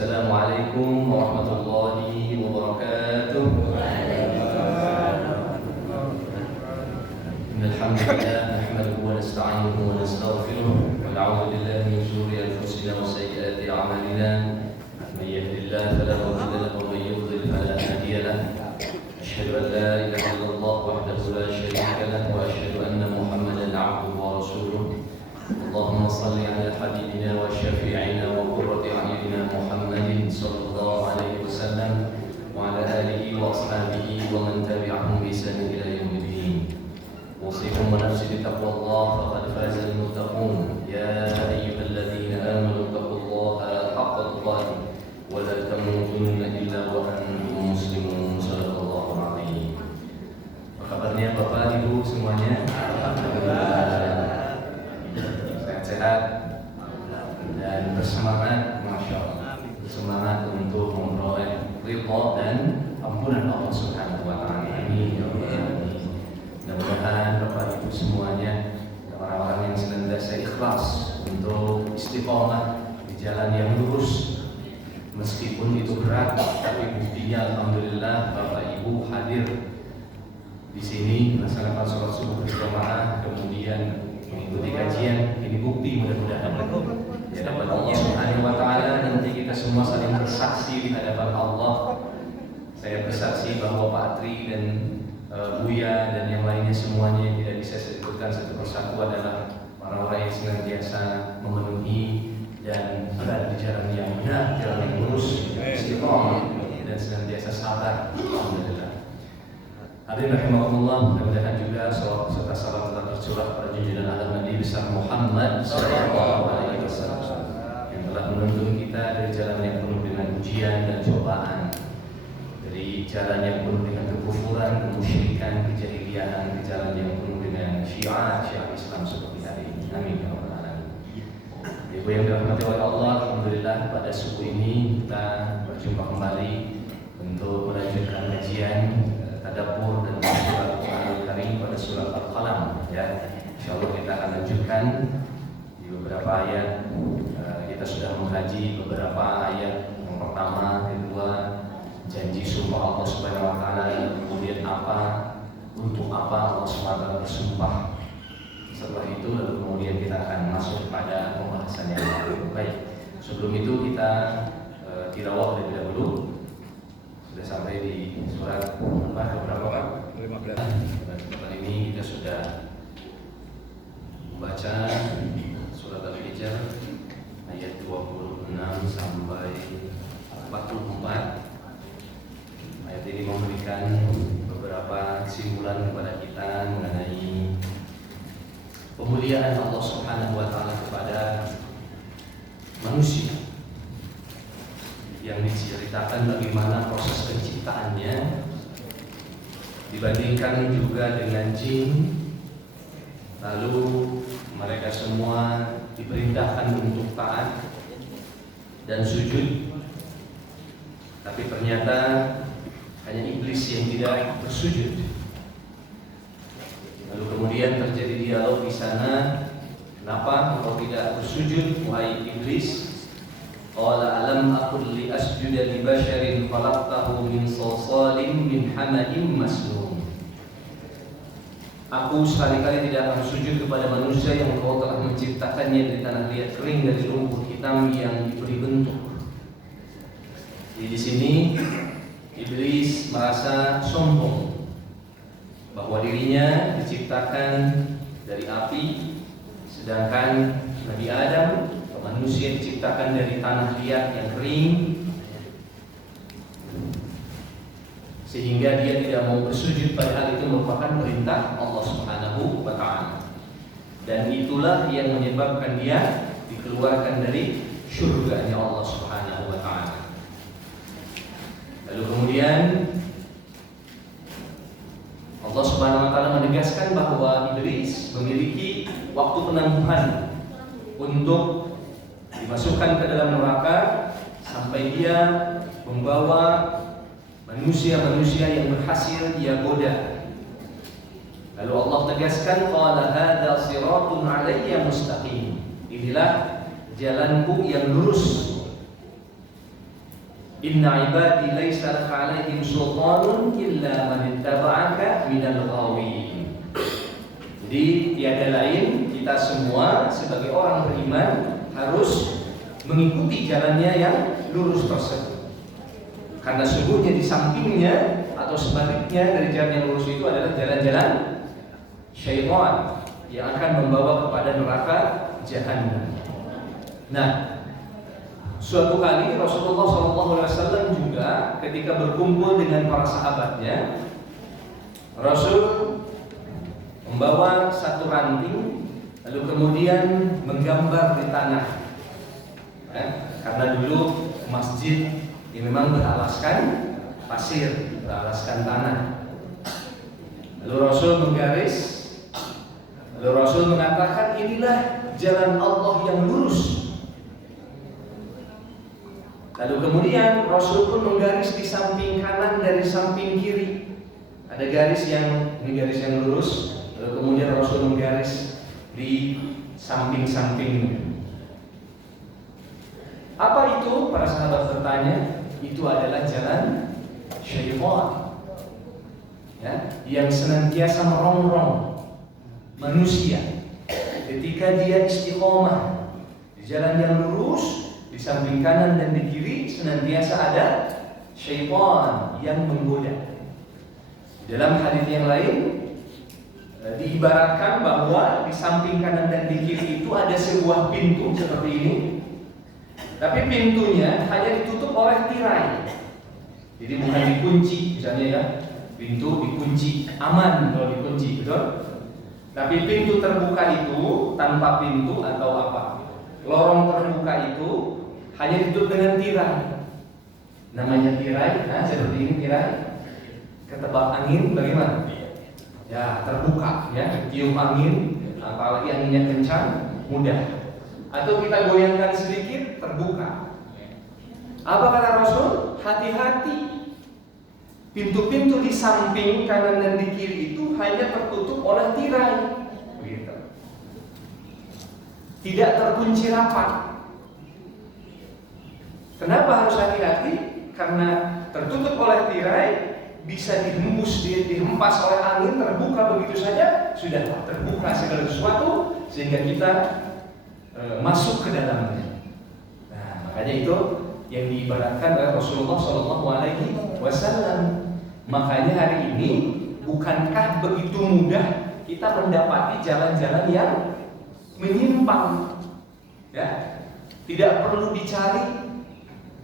Assalamualaikum warahmatullahi wabarakatuh. Alhamdulillah nahmaduhu wa nasta'inuhu wa nastaghfiruh wa na'udzu billahi min shururi anfusina wa sayyiati a'malina. Man yahdihillahu fala mudilla lahu wa man yudlil fala hadiya lahu. Asyhadu an la ilaha illallah wahdahu la syarika lahu wa asyhadu anna Muhammadan 'abduhu wa rasuluh. Allahumma shalli 'ala habibina wa syafi'ina wa qurrati a'yunina Muhammadin sallallahu alaihi wasallam wa 'ala alihi wa ashabihi wa man tabi'ahum bi ihsan ila yaumil. أوصيكم ونفسي بتقوى الله فقد فاز المتقون يا أيها الذين آمنوا اتقوا الله حق تقاته ولا تموتن إلا وأنتم مسلمون صدق الله العظيم. Apa kabarnya Bapak Ibu semuanya? Sehat-sehat dan bersemangat, Masya Allah. Bersemangat untuk memperoleh ridha dan ampunan Allah Subhanahu wa Ta'ala. Amin ya rabbal alamin. Mudah-mudahan Bapak Ibu semuanya orang-orang yang senantiasa ikhlas untuk istiqomah di jalan yang lurus, meskipun itu berat, tapi buktinya alhamdulillah Bapak Ibu hadir di sini melaksanakan sholat subuh berjamaah, kemudian mengikuti kajian. Ini bukti mudah-mudahan di hadapan Allah Subhanahu wa Ta'ala. Nanti kita semua saling bersaksi di hadapan Allah. Saya bersaksi bahwa Pak Tri dan Buya dan yang lainnya semuanya yang tidak bisa saya sebutkan satu persatu adalah orang-orang yang senantiasa memenuhi dan berada di jalan yang benar, jalan yang lurus, istiqomah dan senantiasa sabar. Alhamdulillah. Hadirin rahimakumullah, mudah-mudahan juga salawat serta salam telah tercurah pada junjungan alam Nabi besar Muhammad sallallahu alaihi wasallam yang telah menuntun kita dari jalan yang penuh dengan ujian dan cobaan, dari jalan yang penuh dengan kekufuran, kemusyrikan, kejahilian, ke jalan yang penuh dengan syiar Islam seperti hari ini. Amin ya rabbal alamin. Ibu yang dirahmati oleh Allah, alhamdulillah pada subuh ini kita berjumpa kembali untuk melanjutkan kajian tadabbur dan surat Al-Qur'anul Karim pada surat Al-Qalam. Ya, insyaallah kita akan lanjutkan di beberapa ayat. Kita sudah mengkaji beberapa ayat yang pertama, kedua, janji sumpah Allah Subhanahu wa Ta'ala, kemudian apa, untuk apa Allah Subhanahu wa Ta'ala bersumpah. Setelah itu lalu kemudian kita akan masuk pada pembahasan yang lain. Baik, sebelum itu kita tilawah terlebih dahulu. Sudah sampai di surat berapa Pak? 15. Kali ini kita sudah membaca surat Al-Hijr ayat 26 sampai 44. Ayat ini memberikan beberapa kesimpulan kepada kita mengenai pemuliaan Allah Subhanahu wa Ta'ala kepada manusia, yang diceritakan bagaimana proses penciptaannya dibandingkan juga dengan jin. Lalu mereka semua diperintahkan untuk taat dan sujud, tapi ternyata hanya iblis yang tidak bersujud. Lalu kemudian terjadi dialog di sana. Kenapa engkau tidak bersujud, wahai iblis? Qala alam aqul li asjuda li basharin khalaqtahu min salsalin min hamadin masnun. Aku sekali-kali tidak akan sujud kepada manusia yang engkau telah menciptakannya dari tanah liat kering, dari lumpur hitam yang diberi bentuk. Jadi di sini iblis merasa sombong bahwa dirinya diciptakan dari api, sedangkan Nabi Adam, manusia, diciptakan dari tanah liat yang kering, sehingga dia tidak mau bersujud, padahal itu merupakan perintah Allah Subhanahu wa Ta'ala. Dan itulah yang menyebabkan dia dikeluarkan dari surganya Allah Subhanahu wa Ta'ala. Lalu kemudian Allah Subhanahu wa Ta'ala menegaskan bahwa iblis memiliki waktu penangguhan untuk dimasukkan ke dalam neraka sampai dia membawa manusia-manusia yang berhasil dia goda. Lalu Allah tegaskan, qala hadza siratun 'alayya mustaqim. Inilah jalanku yang lurus. Inna ibadi laisa laka 'alaihim sultanun illa man ittaba'aka minal ghawin. Jadi tiada lain, kita semua sebagai orang beriman harus mengikuti jalannya yang lurus tersebut. Karena sungguhnya di sampingnya atau sebaliknya dari jalan yang lurus itu adalah jalan-jalan syaitan yang akan membawa kepada neraka jahanam. Nah, suatu kali Rasulullah SAW juga ketika berkumpul dengan para sahabatnya, Rasul membawa satu ranting lalu kemudian menggambar di tanah. Karena dulu masjid yang memang beralaskan pasir, beralaskan tanah. Lalu Rasul menggaris, lalu Rasul mengatakan inilah jalan Allah yang lurus. Lalu kemudian Rasul pun menggaris di samping kanan dari samping kiri. Ada garis yang ini garis yang lurus. Lalu kemudian Rasul menggaris di samping-sampingnya. Apa itu? Para sahabat bertanya. Itu adalah jalan syaitan, ya, yang senantiasa merongrong manusia ketika dia istiqomah di jalan yang lurus. Di samping kanan dan di kiri senantiasa ada syaitan yang menggoda. Dalam hadis yang lain diibaratkan bahwa di samping kanan dan di kiri itu ada sebuah pintu seperti ini. Tapi pintunya hanya ditutup oleh tirai. Jadi bukan dikunci, misalnya ya, pintu dikunci, aman kalau dikunci, betul? Tapi pintu terbuka itu tanpa pintu atau apa? Lorong terbuka itu hanya ditutup dengan tirai. Namanya tirai, nah seperti ini tirai. Ketebak angin bagaimana? Ya terbuka, ya tiup angin, apalagi anginnya kencang, mudah. Atau kita goyangkan sedikit, terbuka. Apa kata Rasul? Hati-hati. Pintu-pintu di samping kanan dan di kiri itu hanya tertutup oleh tirai. Begitu. Tidak terkunci rapat. Kenapa harus hati-hati? Karena tertutup oleh tirai, bisa dihembus, dihempas oleh angin, terbuka begitu saja, sudah terbuka segala sesuatu sehingga kita masuk ke dalamnya. Nah, makanya itu yang diibaratkan oleh Rasulullah SAW. Makanya hari ini bukankah begitu mudah kita mendapati jalan-jalan yang menyimpang? Ya, tidak perlu dicari,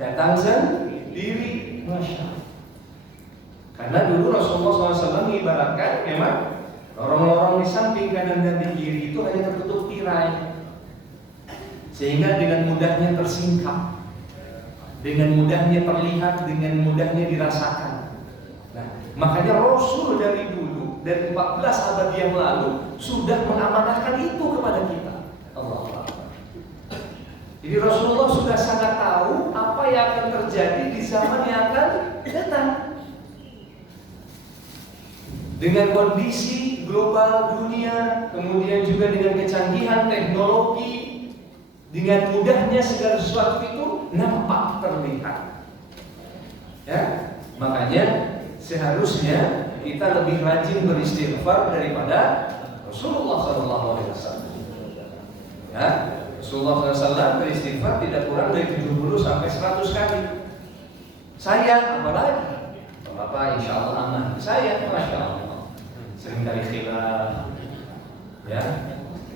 datang sendiri, masya Allah. Karena dulu Rasulullah SAW mengibaratkan memang lorong-lorong di samping kanan dan di kiri itu hanya tertutup tirai. Sehingga dengan mudahnya tersingkap, dengan mudahnya terlihat, dengan mudahnya dirasakan. Nah, makanya Rasul dari dulu, dari 14 abad yang lalu sudah mengamanahkan itu kepada kita. Allah. Jadi Rasulullah sudah sangat tahu apa yang akan terjadi di zaman yang akan datang. Dengan kondisi global dunia, kemudian juga dengan kecanggihan teknologi, dengan mudahnya segala sesuatu itu nampak terlihat. Ya, makanya seharusnya kita lebih rajin beristighfar daripada Rasulullah SAW. Ya, Rasulullah SAW beristighfar tidak kurang dari 70 sampai 100 kali. Saya apalagi? Bapak insya Allah aman. Saya masya Allah sering kali khilaf. Ya.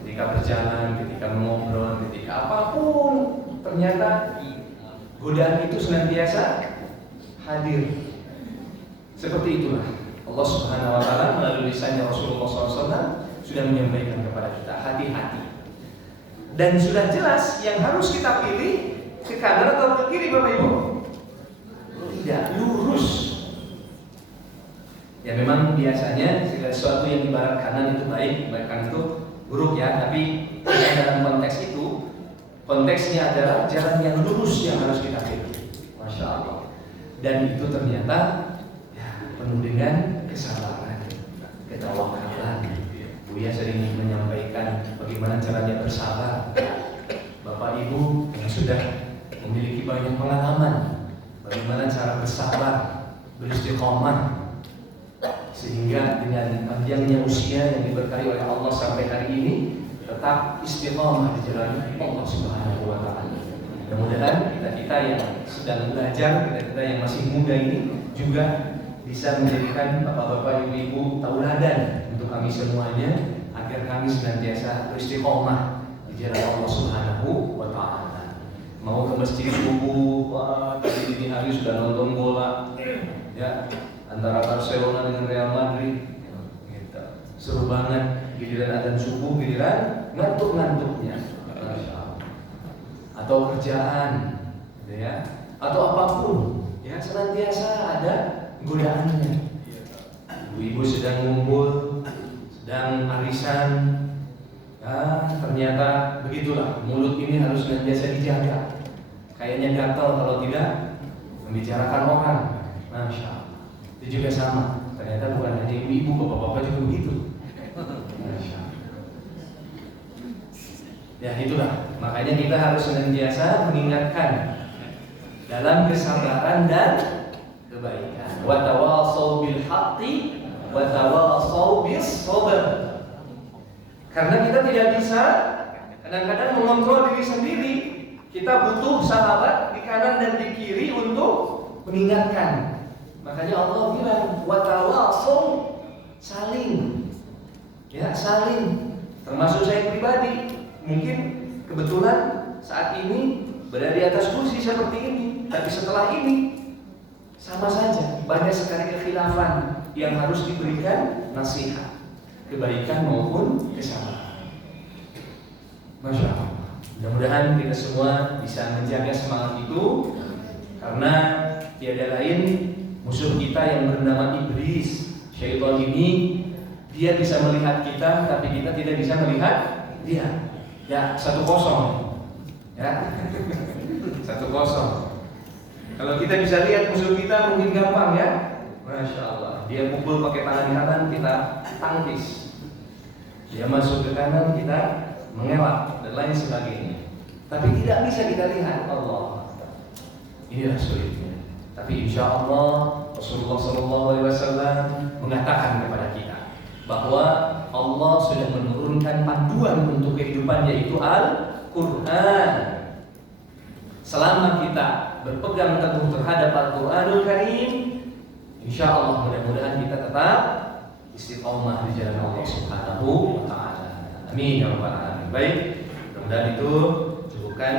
Ketika berjalan, ketika mengobrol, ketika apapun, ternyata godaan itu senantiasa hadir. Seperti itulah Allah Subhanahu Wa Taala melalui lisannya Rasulullah SAW sudah menyampaikan kepada kita hati-hati. Dan sudah jelas yang harus kita pilih ke kanan atau ke kiri, Bapak Ibu? Tidak, lurus. Ya memang biasanya segala sesuatu yang ibarat kanan itu baik, bahkan itu buruk ya, tapi dalam konteks itu, konteksnya adalah jalan yang lurus yang harus kita pilih. Masya Allah. Dan itu ternyata ya, penuh dengan kesabaran, ketawakalan. Buya sering menyampaikan bagaimana caranya bersabar. Bapak Ibu yang sudah memiliki banyak pengalaman, bagaimana bagaimana cara bersabar, beristiqomah, sehingga dengan panjangnya usia yang diberkahi oleh Allah sampai hari ini tetap istiqomah di jalan Allah Subhanahu wa taala. Mudah-mudahan kita yang sedang belajar, kita yang masih muda ini juga bisa menjadikan bapak-bapak, ibu-ibu tauladan untuk kami semuanya agar kami senantiasa beristiqomah di jalan Allah Subhanahu wa taala. Mau ke masjid subuh, wah tadi dini hari sudah nonton bola, ya antara Barcelona dengan Real Madrid, gitu. Seru banget. Giliran adzan subuh, giliran ngantuk-ngantuknya, atau kerjaan, gitu ya, atau apapun, ya senantiasa ada godaannya. Ibu-ibu sedang ngumpul, sedang arisan, ya ternyata begitulah. Mulut ini harus senantiasa dijaga. Kayaknya gatal kalau tidak membicarakan orang. Masya Allah. Itu juga sama. Ternyata bukan hanya ibu-ibu, bapak-bapak juga begitu. Ya itulah, makanya kita harus senantiasa mengingatkan dalam kesabaran dan kebaikan. Wa tawassaw bil haqqi wa tawassaw bis sabr. Karena kita tidak bisa kadang-kadang mengontrol diri sendiri. Kita butuh sahabat di kanan dan di kiri untuk mengingatkan. Makanya Allah bilang wa tawassaw, saling. Ya, saling. Termasuk saya pribadi. Mungkin kebetulan saat ini berada di atas kursi seperti ini, tapi setelah ini sama saja banyak sekali kekhilafan yang harus diberikan nasihat, kebaikan maupun kesabaran. Masya Allah. Mudah-mudahan kita semua bisa menjaga semangat itu, karena tiada lain musuh kita yang bernama iblis, syaitan ini, dia bisa melihat kita, tapi kita tidak bisa melihat dia. Ya 1-0, ya 1-0. Kalau kita bisa lihat musuh kita mungkin gampang ya, Masya Allah. Dia pukul pakai tangan kanan, kita tangkis. Dia masuk ke kanan, kita mengelak dan lain sebagainya. Tapi tidak bisa kita lihat Allah. Inilah sulitnya. Tapi insya Allah Rasulullah SAW mengatakan kepada kita bahwa Allah sudah menurunkan panduan untuk kehidupan, yaitu Al-Quran. Selama kita berpegang teguh terhadap Al-Quranul Karim, insya Allah mudah-mudahan kita tetap istiqomah di jalan Allah Subhanahu wa ta'ala. Amin ya rabbal alamin. Baik, mudah-mudahan itu cukupkan.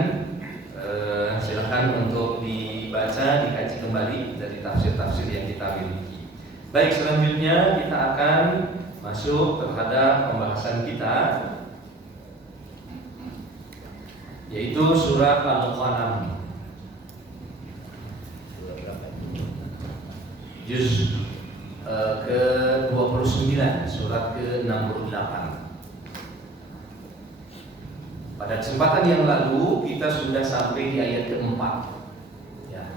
Silakan untuk dibaca, dikaji kembali dari tafsir-tafsir yang kita miliki. Baik, selanjutnya kita akan masuk terhadap pembahasan kita, yaitu surat Al-Qalam, juz ke-29, surat ke-68. Pada kesempatan yang lalu kita sudah sampai di ayat ke-4. Ya.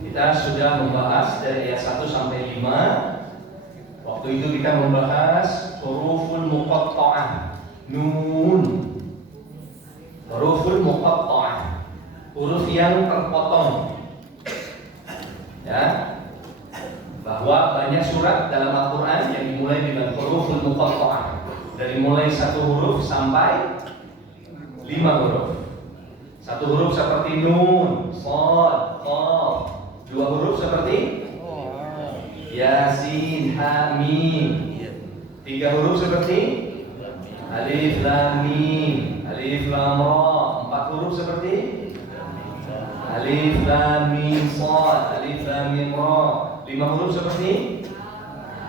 Kita sudah membahas dari ayat 1 sampai 5. Waktu itu kita membahas huruful muqatta'ah, nun. Huruful muqatta'ah, huruf yang terpotong. Ya. Bahwa banyak surat dalam Al-Qur'an yang dimulai dengan huruful muqatta'ah. Dari mulai 1 huruf sampai 5 huruf. 1 huruf seperti nun, shad, qaf. 2 huruf seperti Yasin, Ha, Mim. 3 huruf seperti Alif, Lam, Mim. Alif, Lam, Ra. 4 huruf seperti Alif, Lam, Mim, Shad. Alif, Lam, Mim, Ra. 5 huruf seperti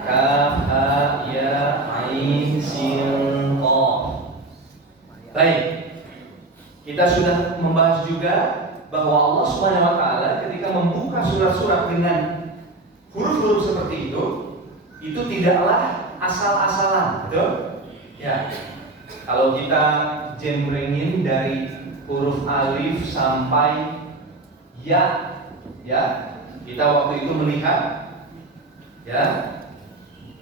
Kaf, Ha, Ya, Ain, Sin, Qaf. Baik, kita sudah membahas juga bahwa Allah Subhanahu wa ta'ala ketika membuka surat-surat dengan huruf-huruf seperti itu tidaklah asal-asalan, betul? Ya. Kalau kita jembrengin dari huruf alif sampai ya, kita waktu itu melihat ya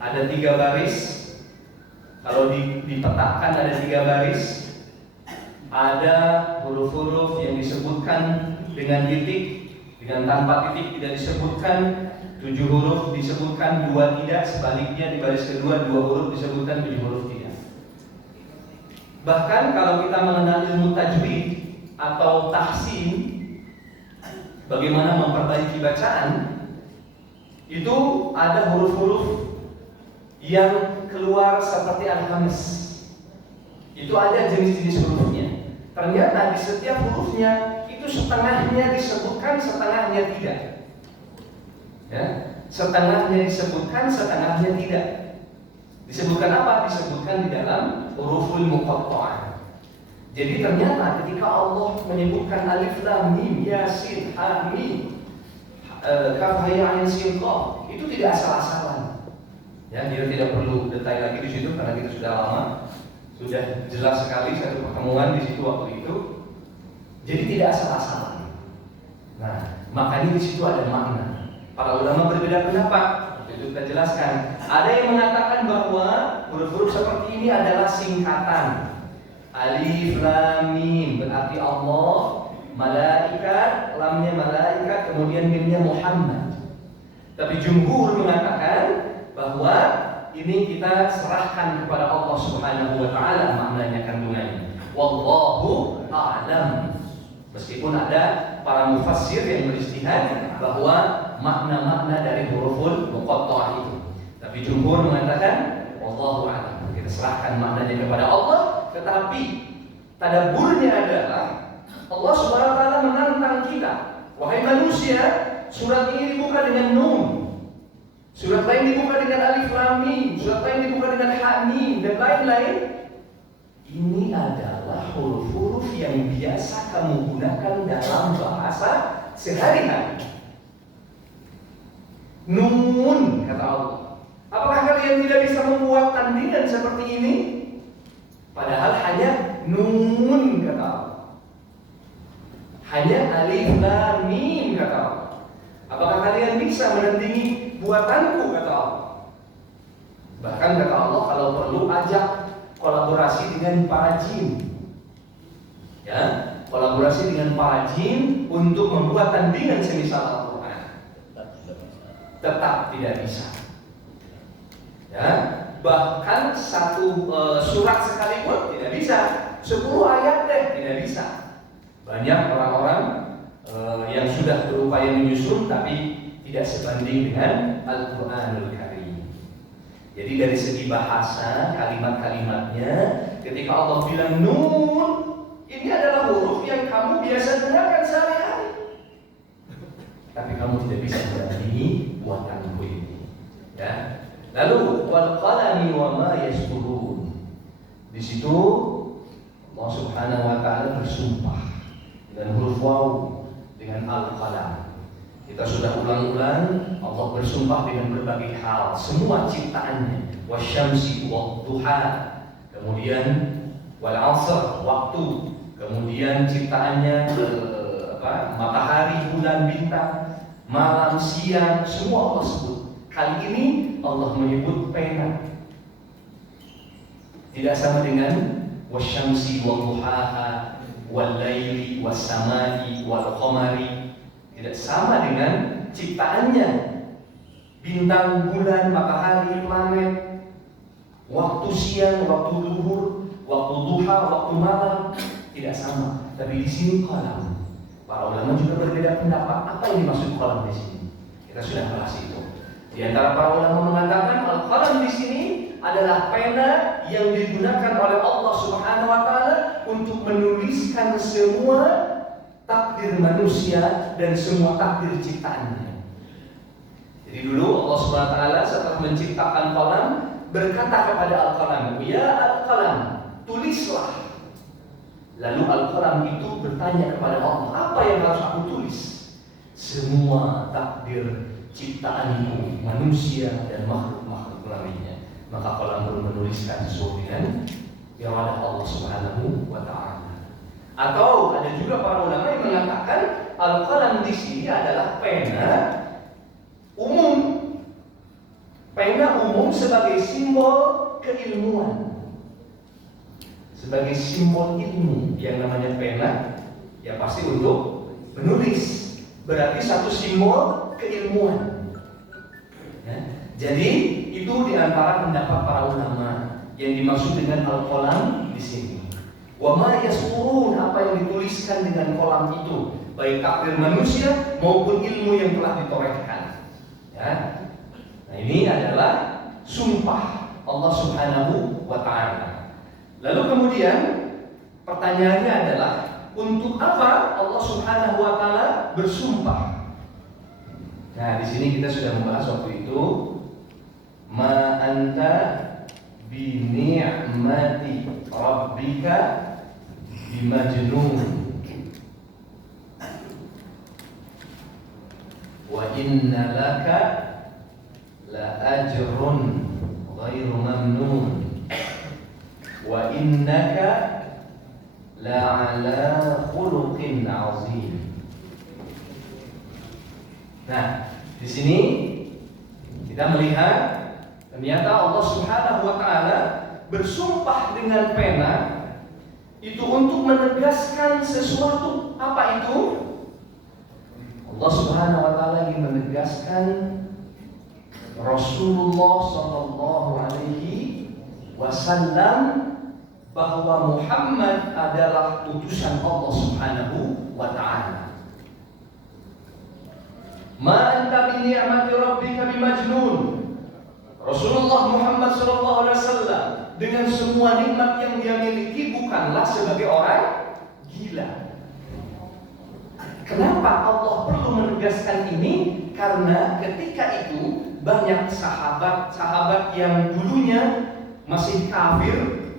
ada 3 baris. Kalau dipetakan ada 3 baris. Ada huruf-huruf yang disebutkan dengan titik, dengan tanpa titik tidak disebutkan. 7 huruf disebutkan, 2 tidak. Sebaliknya di baris kedua 2 huruf disebutkan, 7 huruf tidak. Bahkan kalau kita mengenal ilmu tajwid atau tahsin, bagaimana memperbaiki bacaan, itu ada huruf-huruf yang keluar seperti al-khamis. Itu ada jenis-jenis hurufnya. Ternyata di setiap hurufnya itu setengahnya disebutkan, setengahnya tidak. Ya, setengahnya disebutkan, setengahnya tidak. Disebutkan apa? Disebutkan di dalam huruful muqatta'ah. Jadi ternyata ketika Allah menyebutkan alif lam mim yasin ha mim kaf ha ya ain sin qaf, itu tidak asal-asalan. Ya, kita tidak perlu detail lagi di situ karena kita sudah lama, sudah jelas sekali satu pertemuan di situ waktu itu. Jadi tidak asal-asalan. Nah, makanya di situ ada makna. Para ulama berbeda pendapat. Itu kita jelaskan. Ada yang mengatakan bahwa huruf-huruf seperti ini adalah singkatan. Alif lam mim berarti Allah, malaikat, lamnya malaikat, kemudian mimnya Muhammad. Tapi jumhur mengatakan bahwa ini kita serahkan kepada Allah Subhanahu wa taala maknanya, kandungannya. Wallahu a'lam. Meskipun ada para mufassir yang beristihad bahwa makna-makna dari huruful muqatta'ah itu, tapi jumhur mengatakan wallahu a'lam. Kita serahkan maknanya kepada Allah, tetapi tadabburnya adalah Allah Subhanahu wa taala menantang kita. Wahai manusia, surat ini dibuka dengan nun. Surat lain dibuka dengan alif lam mim, surat lain dibuka dengan ha mim dan lain-lain. Ini adalah huruf-huruf yang biasa kamu gunakan dalam bahasa sehari-hari. Nun kata Allah. Apakah kalian tidak bisa membuat tandingan seperti ini? Padahal hanya nun kata Allah. Hanya alif lam mim kata Allah. Apakah kalian bisa menandingi buatanku kata Allah? Bahkan kata Allah kalau perlu ajak kolaborasi dengan para jin. Ya, kolaborasi dengan para jin untuk membuat tandingan semisal Al-Quran. Tetap tidak bisa. Ya, bahkan satu surat sekalipun tidak bisa. 10 ayat deh tidak bisa. Banyak orang-orang yang sudah berupaya menyusun tapi tidak sebanding dengan Al-Quranul Karim. Jadi dari segi bahasa, kalimat-kalimatnya, ketika Allah bilang nun, ini adalah huruf yang kamu biasa gunakan sehari-hari. Tapi kamu tidak bisa menandingi buatanku ini. Ya. Lalu wal qalami wa ma yasturun. Di situ Allah Subhanahu wa taala bersumpah dengan huruf waw, dengan al-qalam. Kita sudah ulang-ulang Allah bersumpah dengan berbagai hal, semua ciptaannya, wasyamsi wadduha, kemudian wal 'asr waktu, kemudian ciptaannya matahari, bulan, bintang, malam, siang, semua Allah sebut. Kali ini Allah menyebut pena. Tidak sama dengan wasyamsi wadduhaha wal laili was samai wal qamari. Tidak sama dengan ciptaannya, bintang, bulan, matahari, planet, waktu siang, waktu zuhur, waktu duha, waktu malam, tidak sama. Tapi di sini qalam. Para ulama juga berbeda pendapat. Apa yang dimaksud qalam di sini? Kita sudah bahas itu. Di antara para ulama mengatakan al-qalam di sini adalah pena yang digunakan oleh Allah Subhanahu wa taala untuk menuliskan semua takdir manusia dan semua takdir ciptaannya. Jadi dulu Allah Subhanahu wa taala setelah menciptakan qalam berkata kepada al-qalam, "Ya al-qalam, tulislah." Lalu al-qalam itu bertanya kepada Allah, "Apa yang harus aku tulis?" Semua takdir ciptaanku, manusia dan makhluk-makhluk lainnya. Maka qalam pun menuliskan sesuai dengan iradah Allah Subhanahu wa taala. Atau ada juga para ulama yang mengatakan al-qalam di sini adalah pena umum. Pena umum sebagai simbol keilmuan. Sebagai simbol ilmu. Yang namanya pena ya pasti untuk menulis. Berarti satu simbol keilmuan. Ya. Jadi itu di antara pendapat para ulama yang dimaksud dengan al-qalam di sini. Wa ma yasturun, apa yang dituliskan dengan kolam itu, baik takdir manusia maupun ilmu yang telah ditorehkan. Ya. Nah, ini adalah sumpah Allah Subhanahu wa taala. Lalu kemudian pertanyaannya adalah untuk apa Allah Subhanahu wa taala bersumpah? Nah, di sini kita sudah membahas waktu itu ma anta bi ni'mati rabbika bimajnun wa inna laka la ajrun ghairu mamnun wa innaka la'ala khuluqin 'azim. Nah, di sini kita melihat ternyata Allah Subhanahu wa taala bersumpah dengan pena itu untuk menegaskan sesuatu. Apa itu? Allah Subhanahu wa taala ingin menegaskan Rasulullah sallallahu alaihi wasallam bahwa Muhammad adalah utusan Allah Subhanahu wa taala. Ma anta bi ni'mati rabbika bimajnun. Rasulullah Muhammad sallallahu alaihi wasallam dengan semua nikmat yang dia miliki bukanlah sebagai orang gila. Kenapa Allah perlu menegaskan ini? Karena ketika itu banyak sahabat-sahabat yang dulunya masih kafir.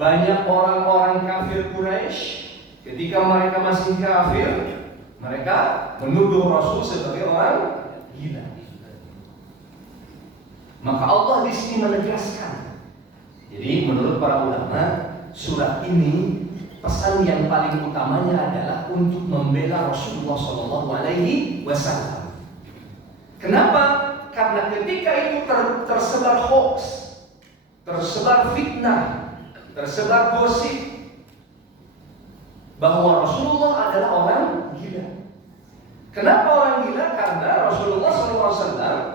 Banyak orang-orang kafir Quraisy, ketika mereka masih kafir, mereka menuduh Rasul sebagai orang gila. Maka Allah di sini menegaskan. Jadi menurut para ulama, surat ini pesan yang paling utamanya adalah untuk membela Rasulullah Shallallahu Alaihi Wasallam. Kenapa? Karena ketika itu tersebar hoax, tersebar fitnah, tersebar gosip bahwa Rasulullah adalah orang gila. Kenapa orang gila? Karena Rasulullah SAW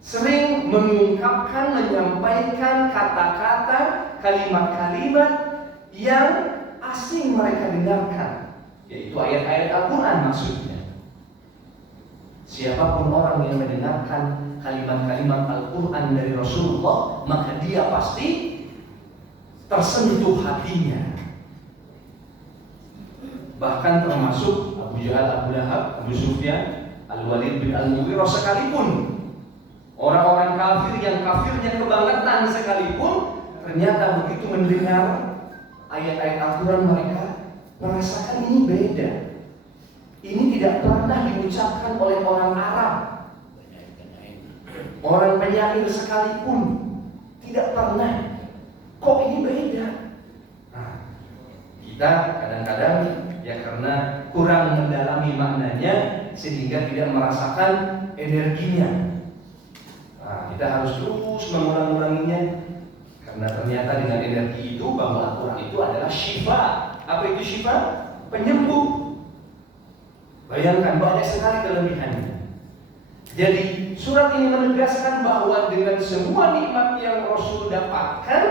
sering mengungkapkan, menyampaikan kata-kata, kalimat-kalimat yang asing mereka dengarkan, yaitu ayat-ayat Al-Quran maksudnya. Siapapun orang yang mendengarkan kalimat-kalimat Al-Quran dari Rasulullah, maka dia pasti tersentuh hatinya. Bahkan termasuk Abu Jahal, Abu Lahab, Abu Sufyan, Al-Walid bin Al-Mughirah sekalipun, orang-orang kafir yang kafirnya kebangetan sekalipun, ternyata begitu mendengar ayat-ayat Al-Quran mereka merasakan ini beda. Ini tidak pernah diucapkan oleh orang Arab, orang penyair sekalipun, tidak pernah. Kok ini beda? Nah, kita kadang-kadang ya karena kurang mendalami maknanya sehingga tidak merasakan energinya. Nah, kita harus terus mengulang-ulanginya karena ternyata dengan energi itu bahwa Al-Quran itu adalah syifa. Apa itu syifa? Penyembuh. Bayangkan banyak sekali kelebihannya. Jadi surat ini menegaskan bahwa dengan semua nikmat yang Rasul dapatkan,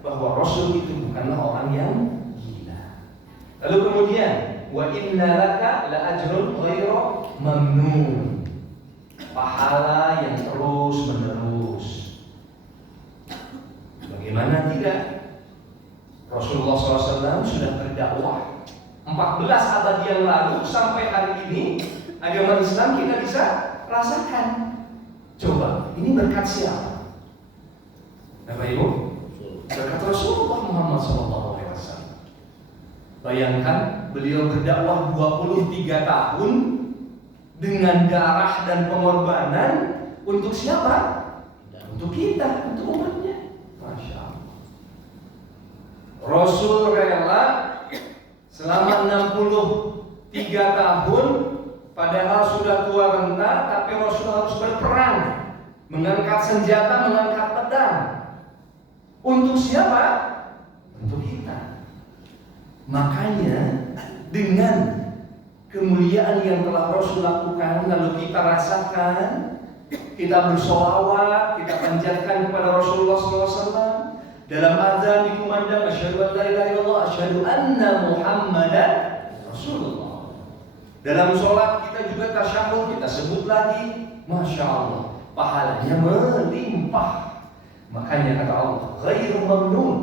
bahwa Rasul itu bukanlah orang yang gila. Lalu kemudian wa inna laka la ajrun ghairu mamnun. Pahala yang terus menerus. Bagaimana tidak? Rasulullah SAW sudah berdakwah 14 abad yang lalu sampai hari ini agama Islam kita bisa rasakan. Coba, ini berkat siapa? Bapak Ibu? Berkat Rasulullah Muhammad SAW. Bayangkan beliau berdakwah 23 tahun dengan darah dan pengorbanan untuk siapa? Untuk kita, untuk umatnya. Masya Allah. Rasul rela selama 63 tahun, padahal sudah tua renta, tapi Rasul harus berperang, mengangkat senjata, mengangkat pedang. Untuk siapa? Untuk kita. Makanya dengan kemuliaan yang telah Rasul lakukan, lalu kita rasakan, kita bersolawat, kita panjatkan kepada Rasulullah SAW. Dalam azan dikumandang asyhadu an la ilaha illallah, asyhadu anna Muhammadan Rasulullah. Dalam sholat kita juga tasyahud, kita sebut lagi, masya Allah, pahalanya melimpah. Makanya kata Allah, ghairu mamnun,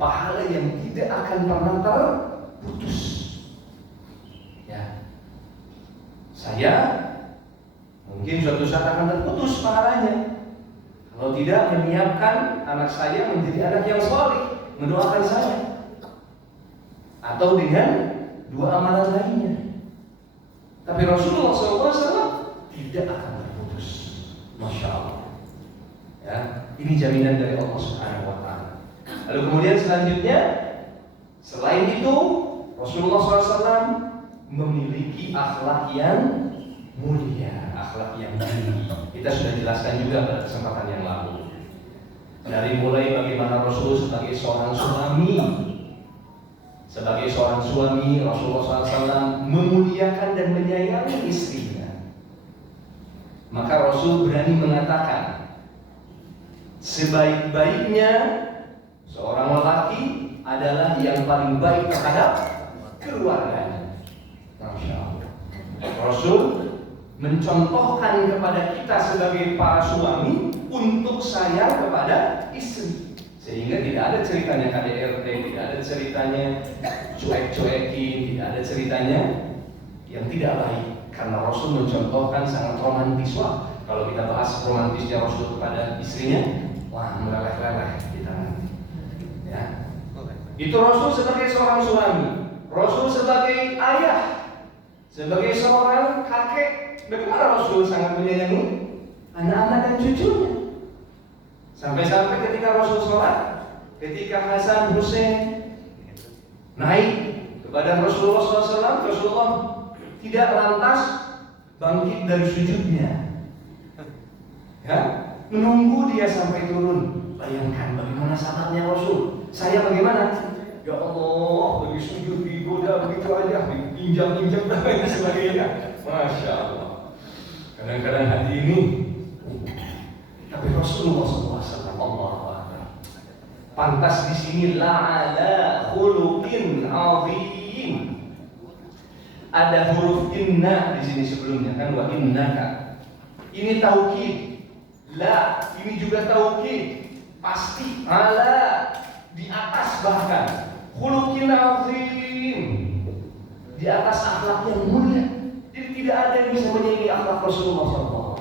pahala yang tidak akan pernah terputus. Ya, saya mungkin suatu saat akan terputus pahalanya kalau tidak menyiapkan anak saya menjadi anak yang saleh, mendoakan saya, atau dengan dua amalan lainnya. Tapi Rasulullah SAW tidak akan terputus. Masya Allah. Ya, ini jaminan dari Allah Subhanahu Wa Taala. Lalu kemudian selanjutnya, selain itu Rasulullah SAW memiliki akhlak yang mulia, akhlak yang tinggi. Kita sudah jelaskan juga pada kesempatan yang lalu. Dari mulai bagaimana Rasul sebagai seorang suami, Rasulullah SAW memuliakan dan menyayangi istrinya. Maka Rasul berani mengatakan, sebaik-baiknya seorang lelaki adalah yang paling baik terhadap keluarganya. Masya Allah. Rasul mencontohkan kepada kita sebagai para suami untuk sayang kepada istri, sehingga tidak ada ceritanya KDRT, tidak ada ceritanya cuek-cuekin, tidak ada ceritanya yang tidak baik, karena Rasul mencontohkan sangat romantis. Wah, kalau kita bahas romantisnya Rasul kepada istrinya, wah, meleleh-leleh kita nanti. Ya, itu Rasul sebagai seorang suami, Rasul sebagai ayah, sebagai seorang kakek. Bagaimana Rasul sangat menyayangi anak-anak dan cucunya. Sampai-sampai ketika Rasul sholat, ketika Hasan Hussein naik kepada Rasulullah SAW, Rasulullah tidak lantas bangkit dari sujudnya, ya, menunggu dia sampai turun. Bayangkan bagaimana sahabatnya Rasul. Saya bagaimana? Ya Allah, bagi sujud digoda begitu aja, diinjak-injak dan sebagainya. Masya Allah. Kadang-kadang hati ini, tapi Rasulullah SAW, Allah pantas di sini la'ala khuluqin azim. Ada huruf inna di sini sebelumnya kan, wa innaka. Ini taukid. La, ini juga taukid. Pasti ala, di atas bahkan. Khuluqin azim, di atas akhlak yang mulia. Jadi tidak ada yang bisa menyaingi akhlak Rasulullah SAW.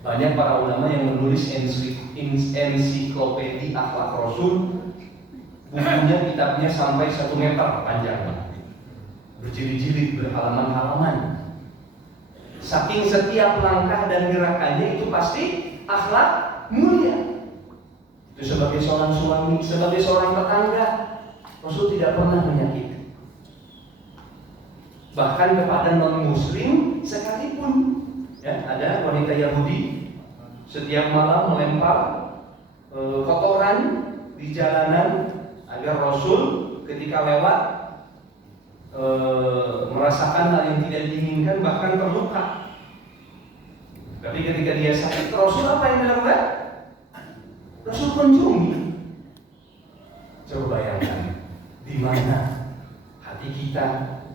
Banyak para ulama yang menulis ensiklopedia akhlak Rasul. Bukunya, kitabnya sampai 1 meter panjangnya, berjilid-jilid, berhalaman-halaman. Saking setiap langkah dan gerakannya itu pasti akhlak mulia. Itu sebagai seorang suami, sebagai seorang tetangga, Rasul tidak pernah menyakiti. Bahkan kepada non-muslim sekalipun, ya, ada wanita Yahudi setiap malam melempar kotoran di jalanan agar Rasul ketika lewat merasakan hal yang tidak diinginkan, bahkan terluka. Tapi ketika dia sakit, Rasul apa yang dilakukan? Rasul kunjungi. Coba bayangkan di mana hati kita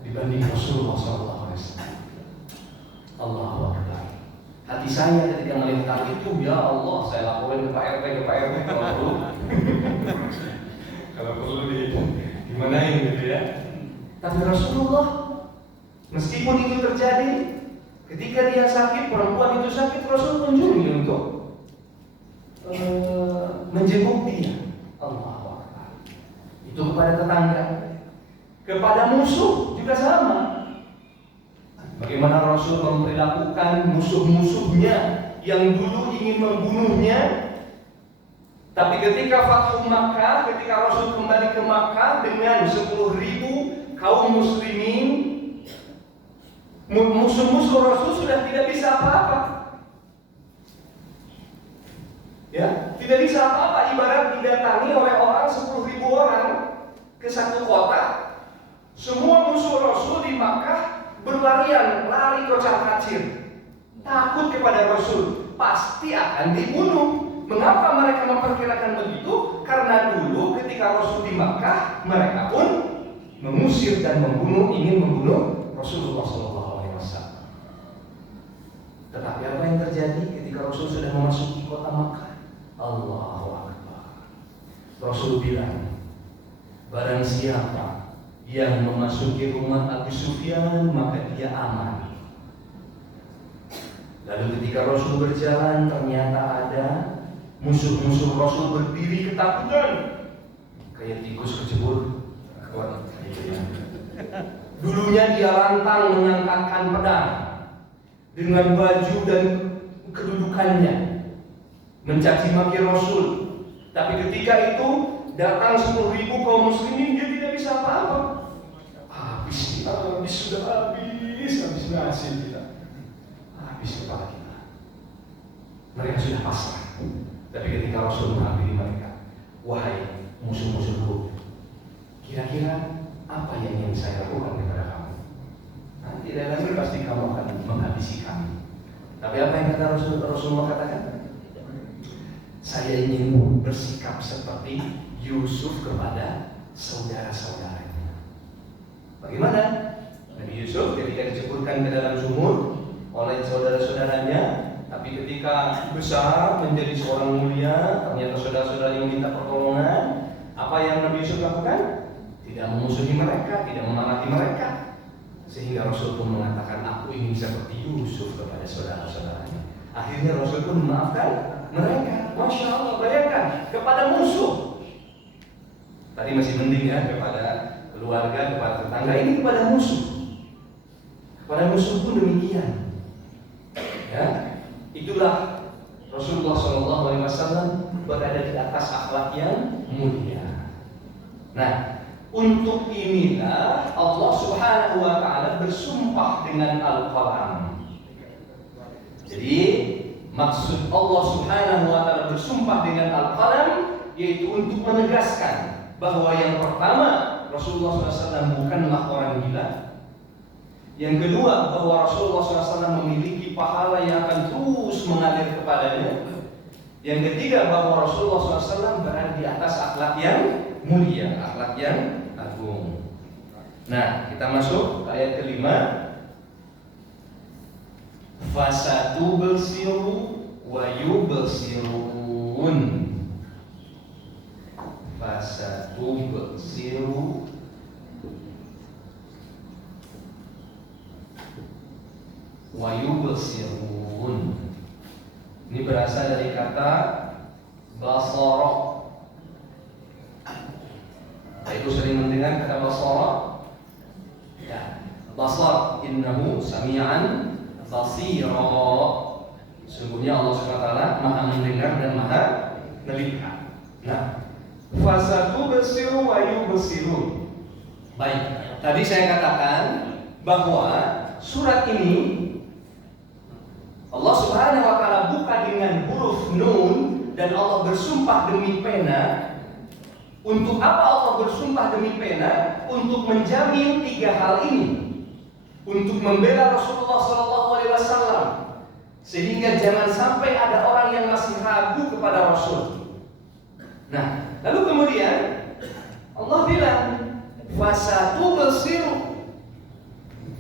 dibanding Rasulullah SAW. Allahu Akbar. Hati saya ketika melihat hal itu, ya Allah, saya laporin ke Pak RT, kalau perlu. Kalau perlu dimanain gitu ya. Tapi Rasulullah, meskipun itu terjadi, ketika dia sakit, perempuan itu sakit, Rasul kunjungi untuk menjenguk dia. Allahu Akbar. Itu kepada tetangga. Kepada musuh juga sama. Bagaimana Rasul memperlakukan musuh-musuhnya yang dulu ingin membunuhnya, Tapi ketika Fathu Makkah, ketika Rasul kembali ke Makkah dengan 10.000 kaum muslimin, musuh-musuh Rasul sudah tidak bisa apa-apa. Ya, tidak bisa apa-apa. Ibarat didatangi oleh orang 10.000 orang ke satu kota, semua musuh Rasul di Makkah berlarian, lari kocar-kacir, takut kepada Rasul, pasti akan dibunuh. Mengapa mereka memperkirakan begitu? Karena dulu ketika Rasul di Makkah, mereka pun mengusir dan ingin membunuh Rasulullah SAW. Tetapi apa yang terjadi ketika Rasul sudah memasuki kota Makkah? Allahu Akbar. Rasul bilang, barang siapa yang memasuki rumah Abu Sufyan, maka dia aman. Lalu ketika Rasul berjalan, ternyata ada musuh-musuh Rasul berdiri ketakutan, kayak tikus kecebur. Dulunya dia lantang mengangkatkan pedang dengan baju dan kedudukannya, mencaci maki Rasul. Tapi ketika itu datang 10.000 kaum muslimin, dia tidak bisa apa-apa. Habis sudah habis nasib kita, habis kepala kita. Mereka sudah pasrah. Tapi ketika Rasul menghampiri mereka, wahai musuh-musuhku, kira-kira apa yang ingin saya lakukan kepada kamu? Nanti dalamnya pasti kamu akan menghabisi kami. Tapi apa yang kata Rasulullah katakan? Saya ingin bersikap seperti Yusuf kepada saudara-saudaranya. Bagaimana? Nabi Yusuf ketika diceburkan ke dalam sumur oleh saudara-saudaranya, tapi ketika besar menjadi seorang mulia, ternyata saudara-saudaranya meminta pertolongan. Apa yang Nabi Yusuf lakukan? Tidak memusuhi mereka, tidak memarahi mereka. Sehingga Rasul pun mengatakan, aku ingin seperti Yusuf kepada saudara-saudaranya. Akhirnya Rasul pun memaafkan mereka. Masya Allah, bayangkan, kepada musuh. Tadi masih mending ya, kepada keluarga, kepada tetangga. Ini kepada musuh. Kepada musuh pun demikian. Ya, itulah Rasulullah SAW berada di atas akhlak yang mulia. Nah, untuk inilah Allah Subhanahu wa Ta'ala bersumpah dengan Al-Qalam. Jadi maksud Allah Subhanahu wa Ta'ala bersumpah dengan Al-Qalam yaitu untuk menegaskan bahwa yang pertama, Rasulullah SAW bukanlah orang gila. Yang kedua, bahwa Rasulullah SAW memiliki pahala yang akan terus mengalir kepadanya. Yang ketiga, bahwa Rasulullah SAW berada di atas akhlak yang mulia, akhlak yang agung. Nah, kita masuk ke ayat kelima. Fasatubsiru wa yubsirun. Fasatubsiru wa yubsirun. Ini berasal dari kata basara. Itu sering mendengar kata basara. Ya, basar innahu sami'an basira. Sungguhnya Allah SWT Maha mendengar dan Maha melihat. Nah, fasatubsiru wa yubsirun. Baik, tadi saya katakan bahwa surat ini Allah Subhanahu wa Ta'ala buka dengan huruf nun dan Allah bersumpah demi pena. Untuk apa Allah bersumpah demi pena? Untuk menjamin tiga hal ini. Untuk membela Rasulullah SAW, sehingga jangan sampai ada orang yang masih ragu kepada Rasul. Nah, lalu kemudian Allah bilang, fasatubsiru,